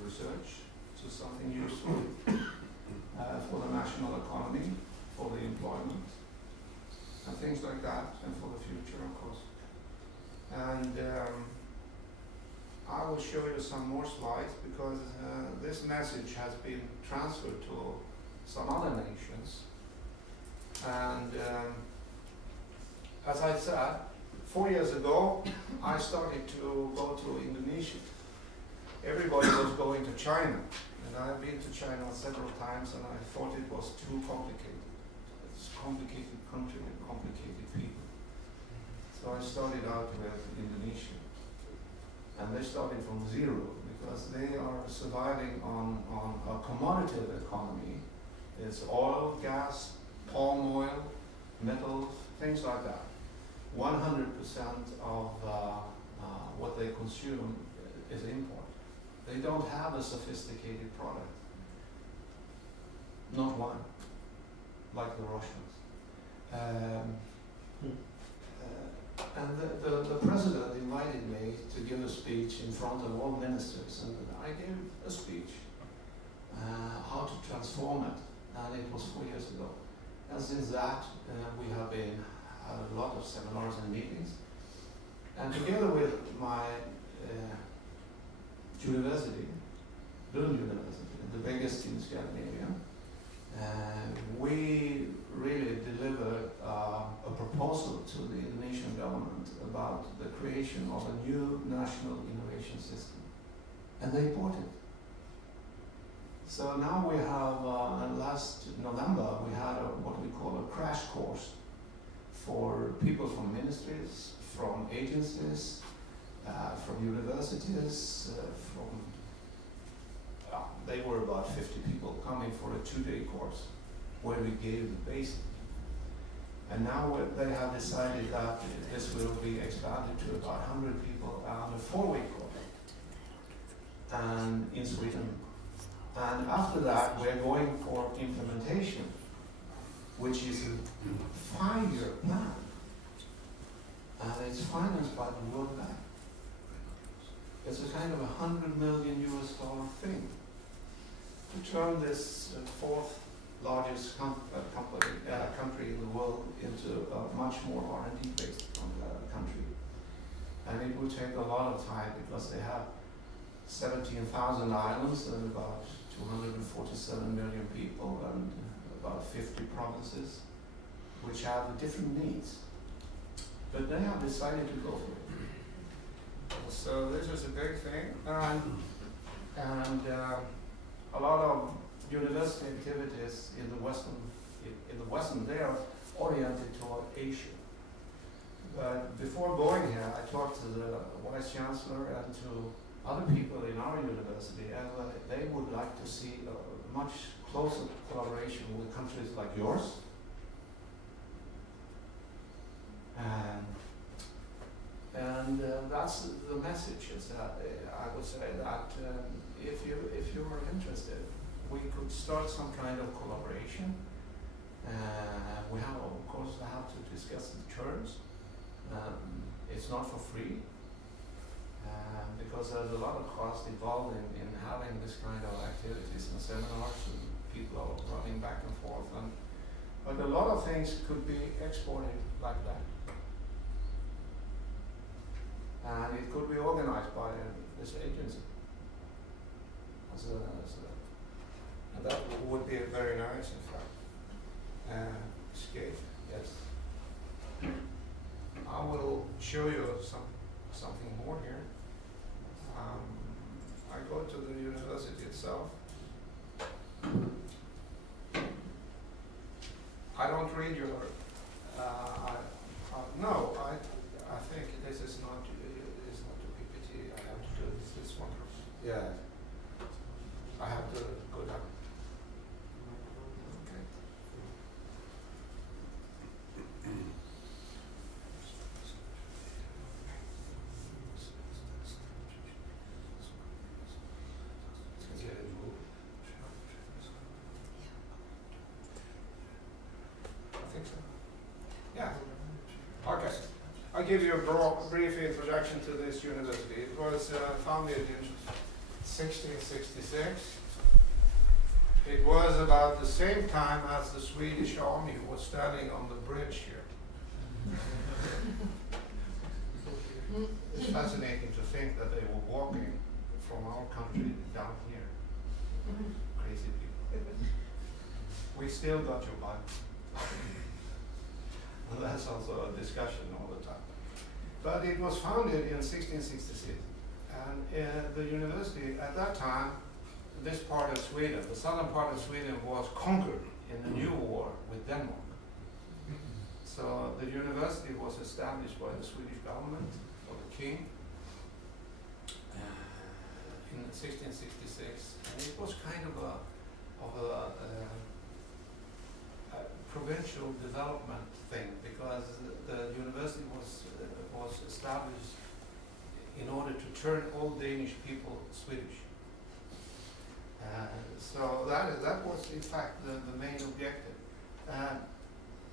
research to something useful for the national economy, for the employment, and things like that, and for the future, of course. And I will show you some more slides, because this message has been transferred to some other nations. And as I said, everybody was going to China. And I've been to China several times and I thought it was too complicated. It's a complicated country with complicated people. So I started out with Indonesia. And they started from zero because they are surviving on a commodity economy. It's oil, gas, palm oil, metals, things like that. 100% of what they consume is import. They don't have a sophisticated product. Not one, like the Russians. And the president invited me to give a speech in front of all ministers, and I gave a speech, how to transform it, and it was 4 years ago. And since that, we have had a lot of seminars and meetings, and together with my university, Lund University, the biggest in Scandinavia, we really delivered a proposal to the Indonesian government about the creation of a new national innovation system. And they bought it. So now we have, last November, we had what we call a crash course for people from ministries, from agencies, from universities, they were about 50 people coming for a 2-day course where we gave the basic. And now they have decided that this will be expanded to about 100 people and a 4-week course and in Sweden. And after that, we're going for implementation, which is a 5-year plan. And it's financed by the World Bank. It's a kind of $100 million thing to turn this fourth largest country in the world into a much more R&D based country. And it will take a lot of time because they have 17,000 islands and about 247 million people and about 50 provinces which have different needs. But they have decided to go for it. So this is a big thing. And a lot of university activities in the Western, they are oriented toward Asia. But before going here, I talked to the Vice Chancellor and to other people in our university, and they would like to see a much closer collaboration with countries like yours. And that's the message, is that I would say that if you are interested, we could start some kind of collaboration. We have, of course, have to discuss the terms. It's not for free, because there's a lot of cost involved in having this kind of activities and seminars, and people are running back and forth. But a lot of things could be exported like that. And it could be organized by this agency. And that would be very nice, in fact. Escape, yes. I will show you something more here. I go to the university itself. I don't read your. No, I think this is not the PPT. I have to do this one. Yeah. I have to go down. Okay. I think so. Yeah. Okay. I'll give you a brief introduction to this university. It was founded in 1666. It was about the same time as the Swedish army was standing on the bridge here. It's fascinating to think that they were walking from our country down here. Crazy people. We still got your Bible. And that's also a discussion all the time. But it was founded in 1666. And the university at that time, this part of Sweden, the southern part of Sweden, was conquered in the new war with Denmark. So the university was established by the Swedish government, or the king, in 1666, and it was kind of a provincial development thing, because the university was established in order to turn all Danish people Swedish. So that was in fact the main objective.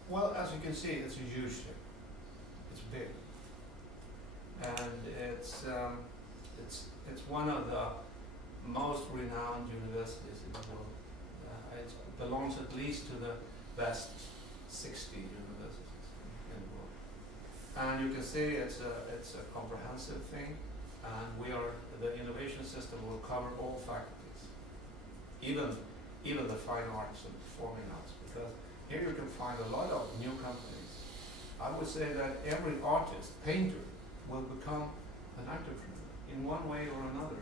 Well, as you can see, it's a huge thing. It's big, and it's one of the most renowned universities in the world. It belongs at least to the best 60 universities in the world. And you can see it's a comprehensive thing, and the innovation system will cover all faculties, even the fine arts and performing arts, because here you can find a lot of new companies. I would say that every artist, painter, will become an entrepreneur in one way or another,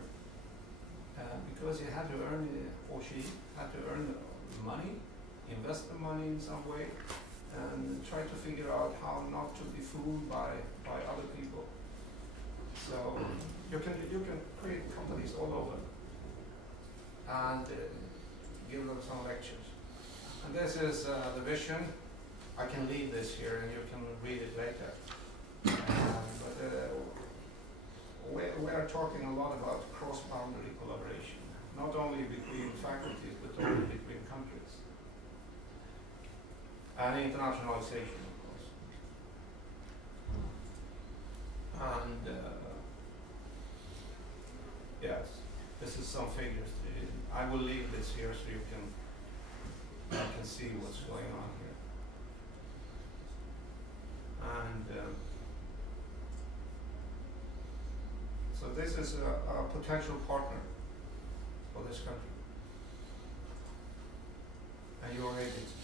because he had to earn it, or she had to earn the money, invest the money in some way, and try to figure out how not to be fooled by other people. So you can create companies all over, and give them some lectures. And this is the vision. I can leave this here, and you can read it later. But we are talking a lot about cross-boundary collaboration, not only between faculties, but also between countries. And internationalization, of course. And yes, this is some figures. I will leave this here so you can see what's going on here. And so this is a potential partner for this country, and your agency.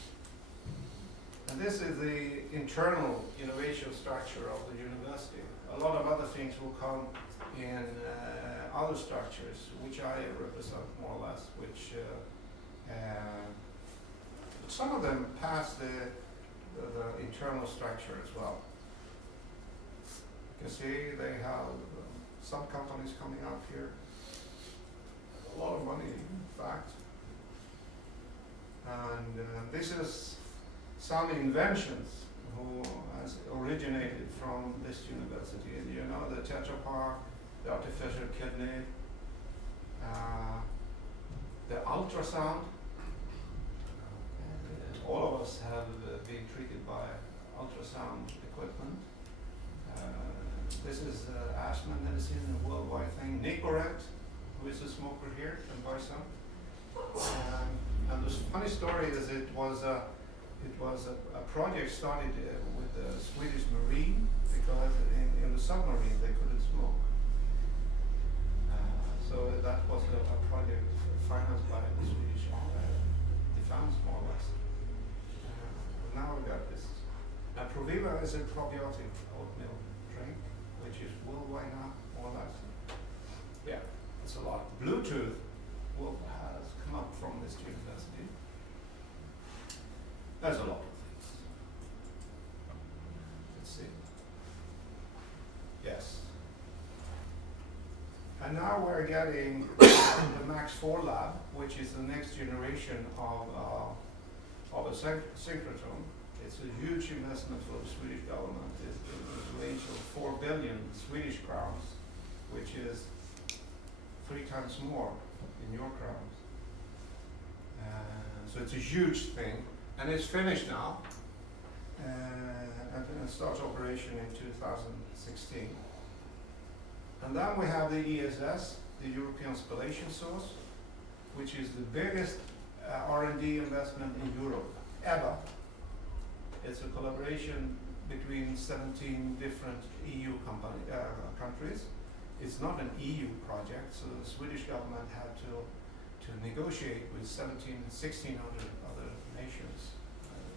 And this is the internal innovation structure of the university. A lot of other things will come in other structures, which I represent more or less, which some of them pass the internal structure as well. You can see they have some companies coming up here, a lot of money in fact. And this is some inventions who has originated from this university. And you know, the tetrapar, the artificial kidney, the ultrasound. All of us have been treated by ultrasound equipment. This is asthma medicine, a worldwide thing. Nicorette, who is a smoker here, can buy some. And the funny story is it was a project started with the Swedish Marine, because in the submarine they couldn't smoke. So that was a project financed by the Swedish defense, more or less. Now we got this. And Proviva is a probiotic oatmeal drink, which is worldwide now, more or less. Yeah, it's a lot. Bluetooth has come up from this university. There's a lot of things. Let's see. Yes. And now we're getting the Max 4 lab, which is the next generation of a synchrotron. It's a huge investment for the Swedish government. It's in the range of 4 billion Swedish crowns, which is 3 times more in your crowns. So it's a huge thing, and it's finished now, and it starts operation in 2016. And then we have the ESS, the European Spallation Source, which is the biggest R&D investment in Europe ever. It's a collaboration between 17 different EU countries. It's not an EU project, so the Swedish government had to negotiate with 1,600 other nations.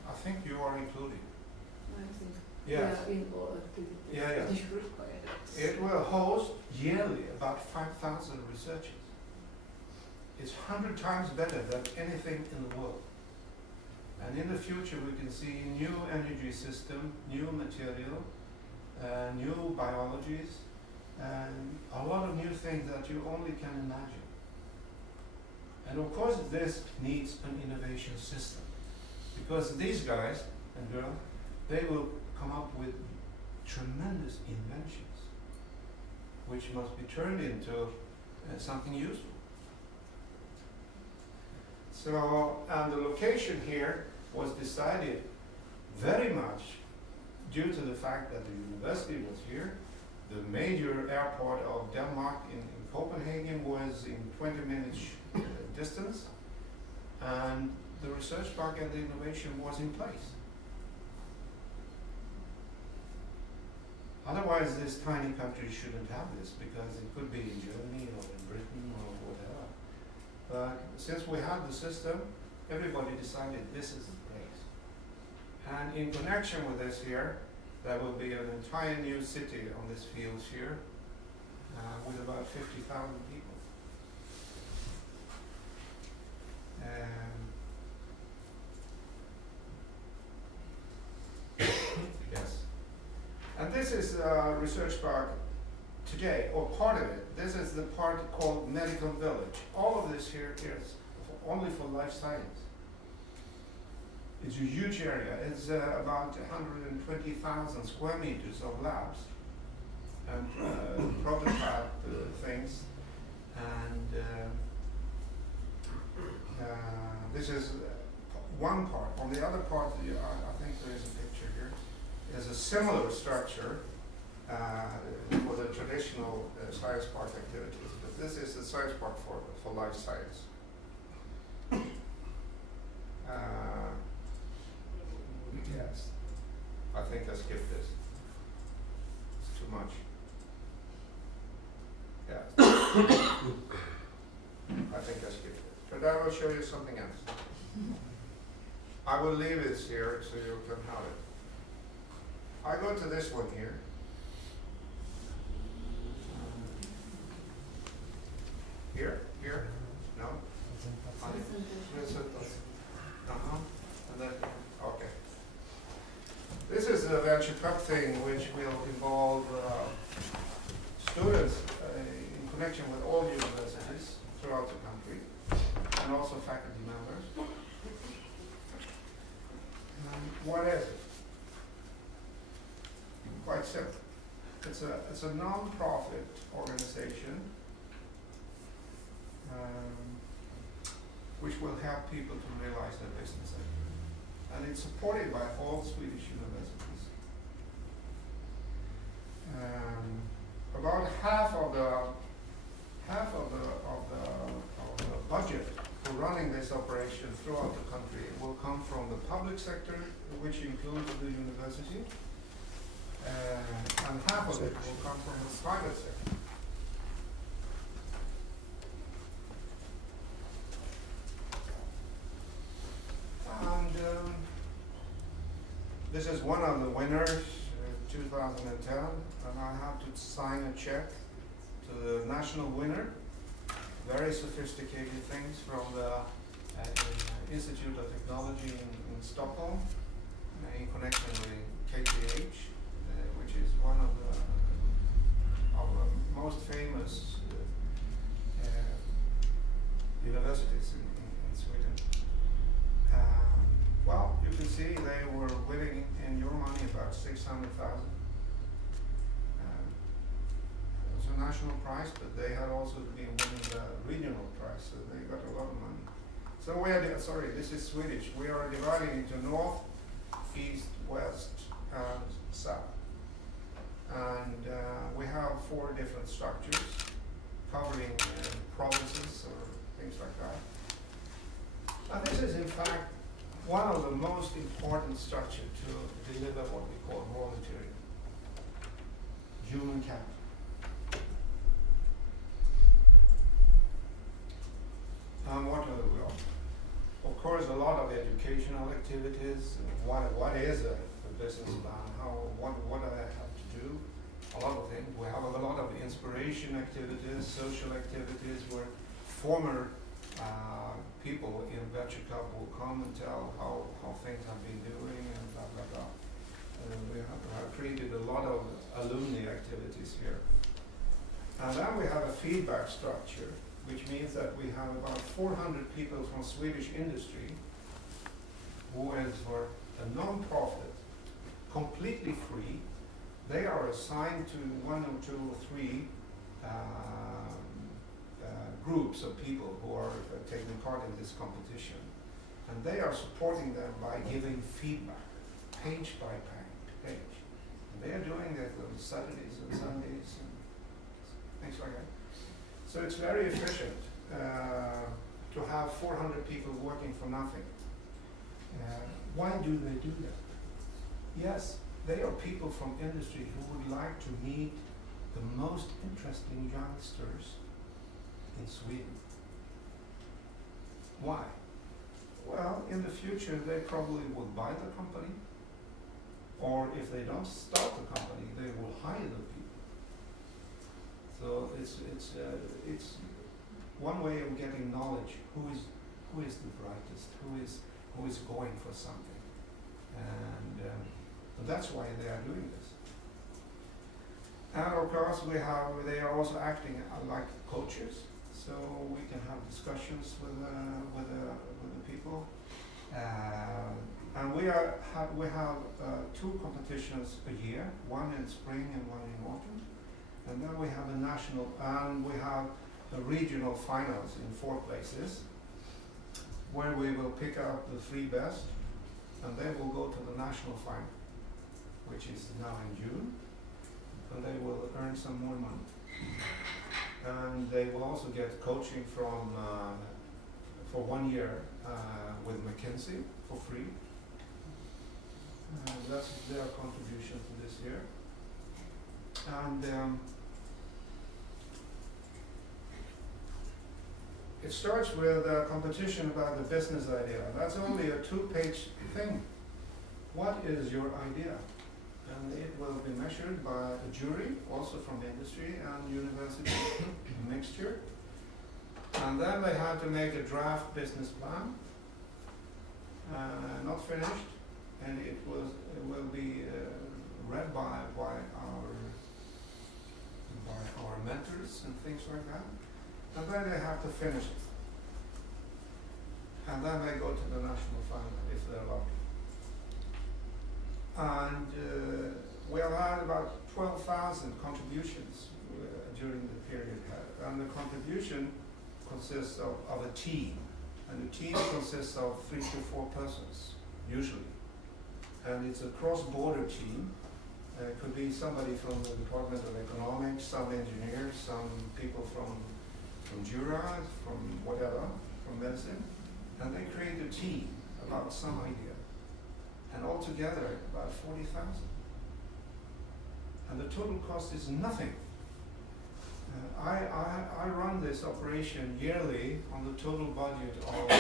I think you are included. I think. Yes. in all activities. Yeah. It will host yearly about 5,000 researchers. It's 100 times better than anything in the world. And in the future we can see new energy system, new material, new biologies, and a lot of new things that you only can imagine. And of course this needs an innovation system, because these guys and girls, they will come up with tremendous inventions, which must be turned into something useful. So, and the location here was decided very much due to the fact that the university was here. The major airport of Denmark in Copenhagen was in 20 minutes distance, and the research park and the innovation was in place. Otherwise, this tiny country shouldn't have this, because it could be in Germany or in Britain or whatever. But since we had the system, everybody decided this is the place. And in connection with this here, there will be an entire new city on this field here, with about 50,000 people. Yes. And this is a research park today, or part of it. This is the part called Medical Village. All of this here is only for life science. It's a huge area. It's about 120,000 square meters of labs and prototype things. And this is one part. On the other part, I think there is a picture here. There's a similar structure for the traditional science park activities, but this is the science park for life science. Yes, I think I skipped this. It's too much. Yes. I think I skipped it. But I will show you something else. I will leave it here so you can have it. I go to this one here. Here? No? And then, okay. This is a venture cup thing which will involve students in connection with all universities throughout the country, and also faculty members. What is it? Quite simple. It's a non-profit organization which will help people to realize their business idea. And it's supported by all Swedish universities. About half of the budget for running this operation throughout the country will come from the public sector, which includes the university, and half of it will come from the private sector. And this is one of the winners, 2010, and I have to sign a check to the national winner. Very sophisticated things from the Institute of Technology in Stockholm, in connection with KTH, which is one of the most famous universities in Sweden. Well, you can see they were winning in your money about 600,000. It was a national prize, but they had also been winning the regional prize, so they got a lot of money. So we are, sorry, this is Swedish. We are dividing into north, east, west, and south. And we have 4 different structures covering provinces or things like that. And this is in fact one of the most important structures to deliver what we call raw material, human capital. What are we on? Of course, a lot of educational activities. What is a business plan, what I have to do. A lot of things. We have a lot of inspiration activities, social activities where former people in Venture Club will come and tell how things have been doing and blah, blah, blah. We have created a lot of alumni activities here. And then we have a feedback structure, which means that we have about 400 people from Swedish industry who is for a non-profit, completely free. They are assigned to 1 or 2 or 3 groups of people who are taking part in this competition. And they are supporting them by giving feedback, page by page. And they are doing that on Saturdays and Sundays and things like that. So it's very efficient to have 400 people working for nothing. Why do they do that? Yes, they are people from industry who would like to meet the most interesting youngsters in Sweden. Why? Well, in the future they probably will buy the company, or if they don't start the company, they will hire the people. So it's one way of getting knowledge. Who is the brightest? Who is going for something? And that's why they are doing this. And of course, they are also acting like coaches, so we can have discussions with the people. And we have 2 competitions a year, one in spring and one in autumn. And then we have a national, and we have a regional finals in 4 places, where we will pick out the 3 best, and they will go to the national final, which is now in June, and they will earn some more money. And they will also get coaching from for 1 year with McKinsey for free. That's their contribution to this year. And it starts with a competition about the business idea. That's only a 2-page thing. What is your idea? And it will be measured by a jury, also from industry and university, a mixture. And then they have to make a draft business plan, not finished, and it will be read by our mentors and things like that. And then they have to finish it. And then they go to the national final if they're lucky. And we have had about 12,000 contributions during the period. And the contribution consists of a team. And the team consists of 3 to 4 persons, usually. And it's a cross-border team. It could be somebody from the Department of Economics, some engineers, some people from Jura, from whatever, from medicine. And they create a team about some idea. And altogether, about 40,000. And the total cost is nothing. I run this operation yearly on the total budget of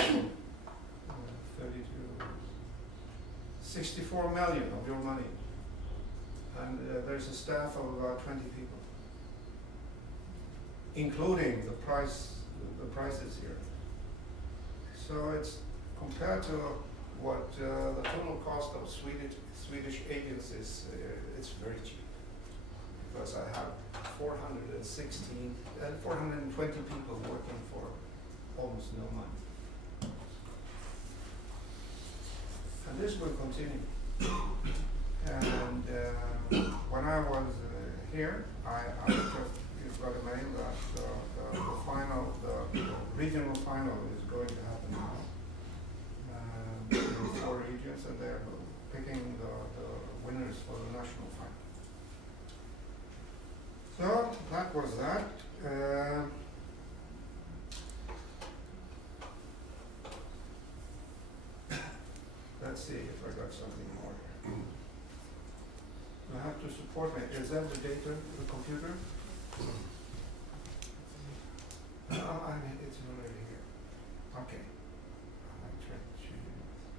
64 million of your money. And there's a staff of about 20 people, including the prices here. So it's compared to what the total cost of Swedish agencies, it's very cheap. Because I have 420 people working for almost no money. And this will continue. And when I was here, I just got a mail that the regional final is going to happen now. In 4 regions, and they're picking the winners for the national final. So that was that. Let's see if I got something more here. I have to support me. Is that the data, the computer? I mean, it's already here. Okay. I'm trying to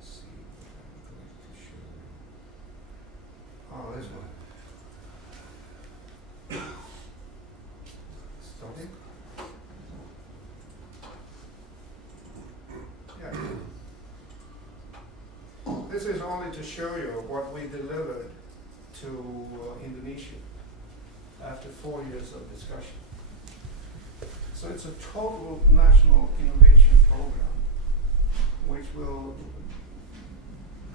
see what I'm going to show you. this is only to show you what we delivered to Indonesia after 4 years of discussion. So it's a total national innovation program which will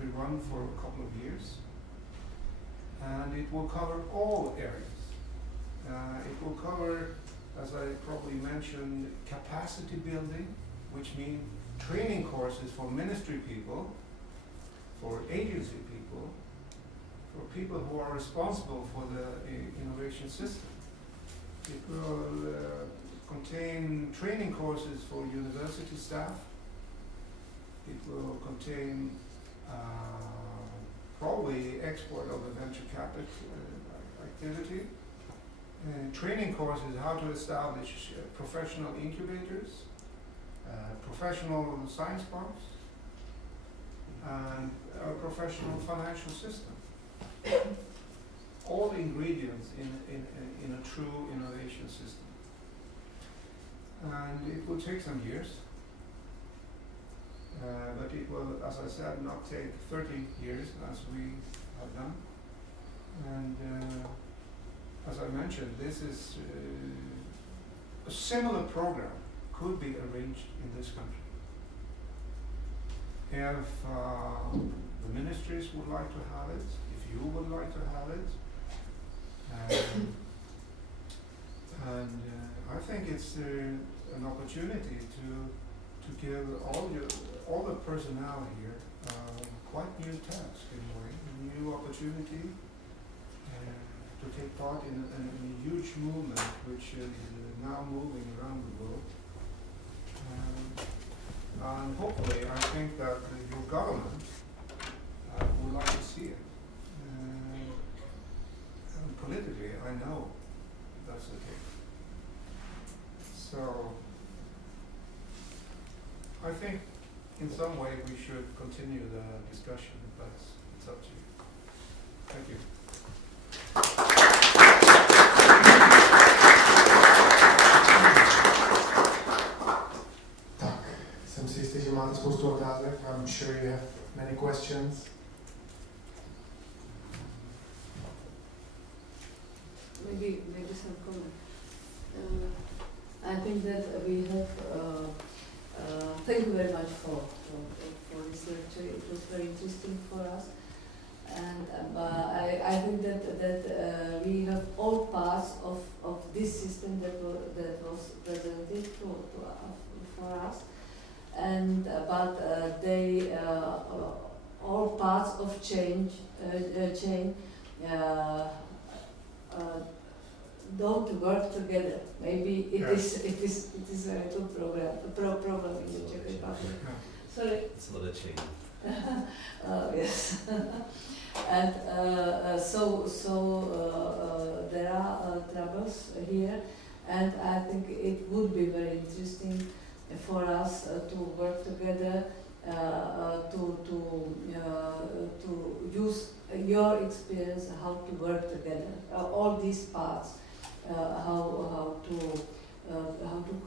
be run for a couple of years, and it will cover all areas. It will cover, as I probably mentioned, capacity building, which means training courses for ministry people, for agency people, for people who are responsible for the innovation system. It will contain training courses for university staff. It will contain probably export of the venture capital activity. Training courses how to establish professional incubators, professional science parks, and a professional financial system. All ingredients in a true innovation system. And it will take some years, but it will, as I said, not take 30 years as we have done. And as I mentioned, this is a similar program could be arranged in this country. If the ministries would like to have it, if you would like to have it, and I think it's an opportunity to give all the personnel here quite new task in a way, a new opportunity to take part in a huge movement which is now moving around the world. And hopefully, I think that your government would like to see it. And politically, I know that's the case. So, I think in some way we should continue the discussion, but it's up to you. Thank you. Jsem si jistý, že máte spoustu otázek. I'm sure you have many questions. Maybe some comment. I think that we have. Thank you very much for this lecture. It was very interesting for us, and I think that we have all parts of this system that was presented for us, and but they all parts of chain don't work together. Maybe it is a little problem in the Czech Republic. Sorry. It's not a change. Yes. And so there are troubles here, and I think it would be very interesting for us to work together to use your experience how to work together, all these parts, how to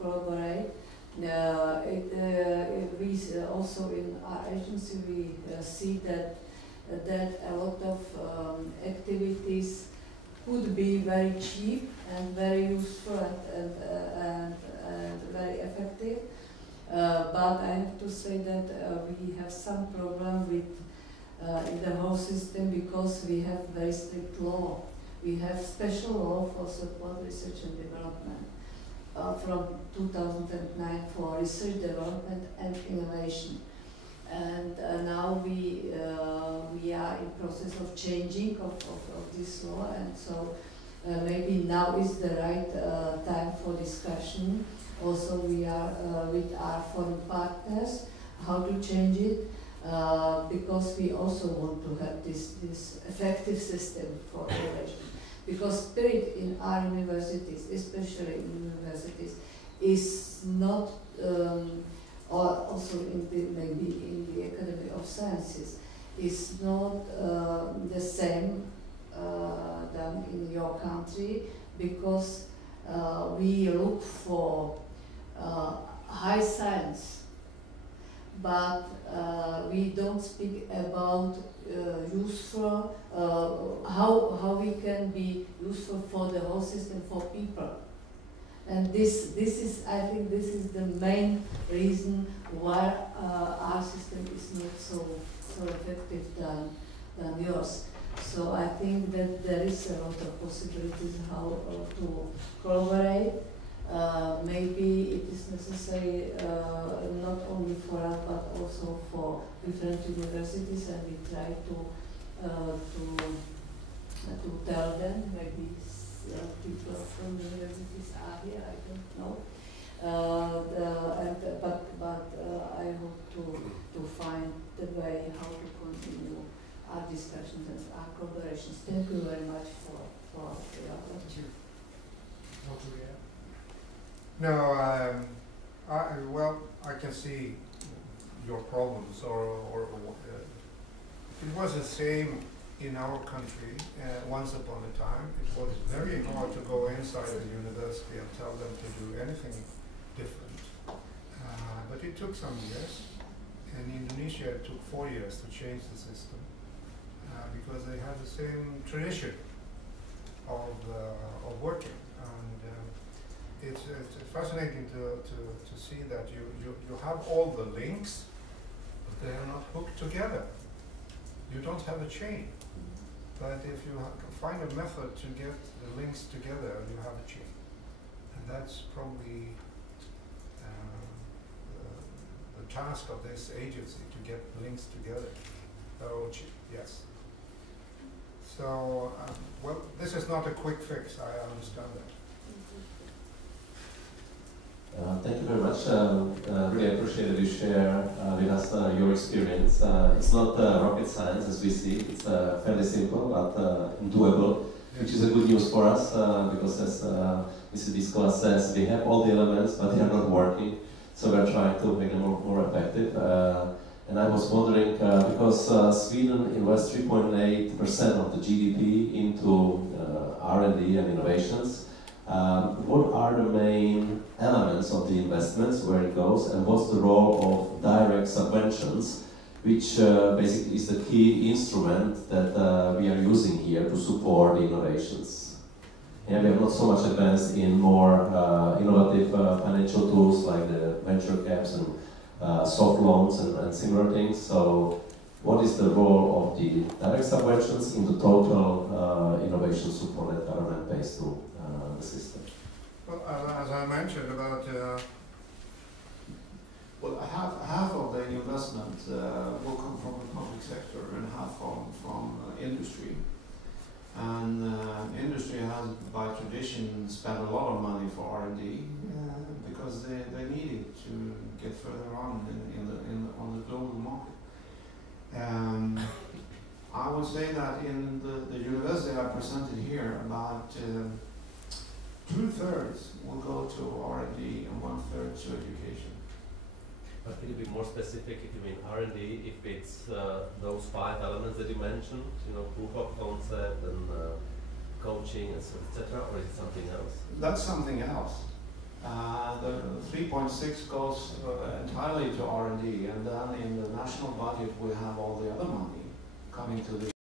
collaborate. We also in our agency we see that a lot of activities could be very cheap and very useful and very effective. But I have to say that we have some problem with in the whole system because we have very strict law. We have special law for support research and development from 2009 for research development and innovation. And now we are in process of changing of this law, and so maybe now is the right time for discussion. Also, we are with our foreign partners how to change it, because we also want to have this effective system for innovation. Because spirit in our universities, especially in universities, is not, or also in maybe in the Academy of Sciences, is not the same than in your country, because we look for high science, but we don't speak about useful, how we can be useful for the whole system, for people. And this is, I think this is the main reason why our system is not so effective than yours. So I think that there is a lot of possibilities how to collaborate. Maybe it is necessary not only for us but also for different universities, and we try to tell them. Maybe people from universities are here, I don't know. But I hope to find the way how to continue our discussions and our collaborations. Thank you very much for your lecture. No, well, I can see your problems, or it was the same in our country once upon a time. It was very hard to go inside the university and tell them to do anything different. But it took some years. In Indonesia, it took 4 years to change the system because they had the same tradition of working. And it's fascinating to see that you have all the links, but they are not hooked together. You don't have a chain. But if you find a method to get the links together, you have a chain. And that's probably the task of this agency, to get links together. Oh, yes. So, well, this is not a quick fix, I understand that. Thank you very much. Really appreciate that you share with us your experience. It's not rocket science as we see. It's fairly simple but doable, which is a good news for us because, as Mr. Diskola says, we have all the elements but they are not working. So we're trying to make them more effective. And I was wondering, because Sweden invests 3.8% of the GDP into R&D and innovations, what are the main elements of the investments, where it goes, and what's the role of direct subventions, which basically is the key instrument that we are using here to support the innovations? And we have not so much advanced in more innovative financial tools like the venture caps and soft loans and similar things. So what is the role of the direct subventions in the total innovation support that government pays to the system? Well, as I mentioned about... well, half of the investment will come from the public sector and half from industry. And industry has, by tradition, spent a lot of money for R&D because they need it to get further on on the global market. I would say that in the university I presented here, about 2/3 will go to R&D and 1/3 to education. But can you be more specific if you mean R&D, if it's those 5 elements that you mentioned, you know, proof of concept and coaching, etc., or is it something else? That's something else. The 3.6 goes entirely to R&D, and then in the national budget we have all the other money coming to the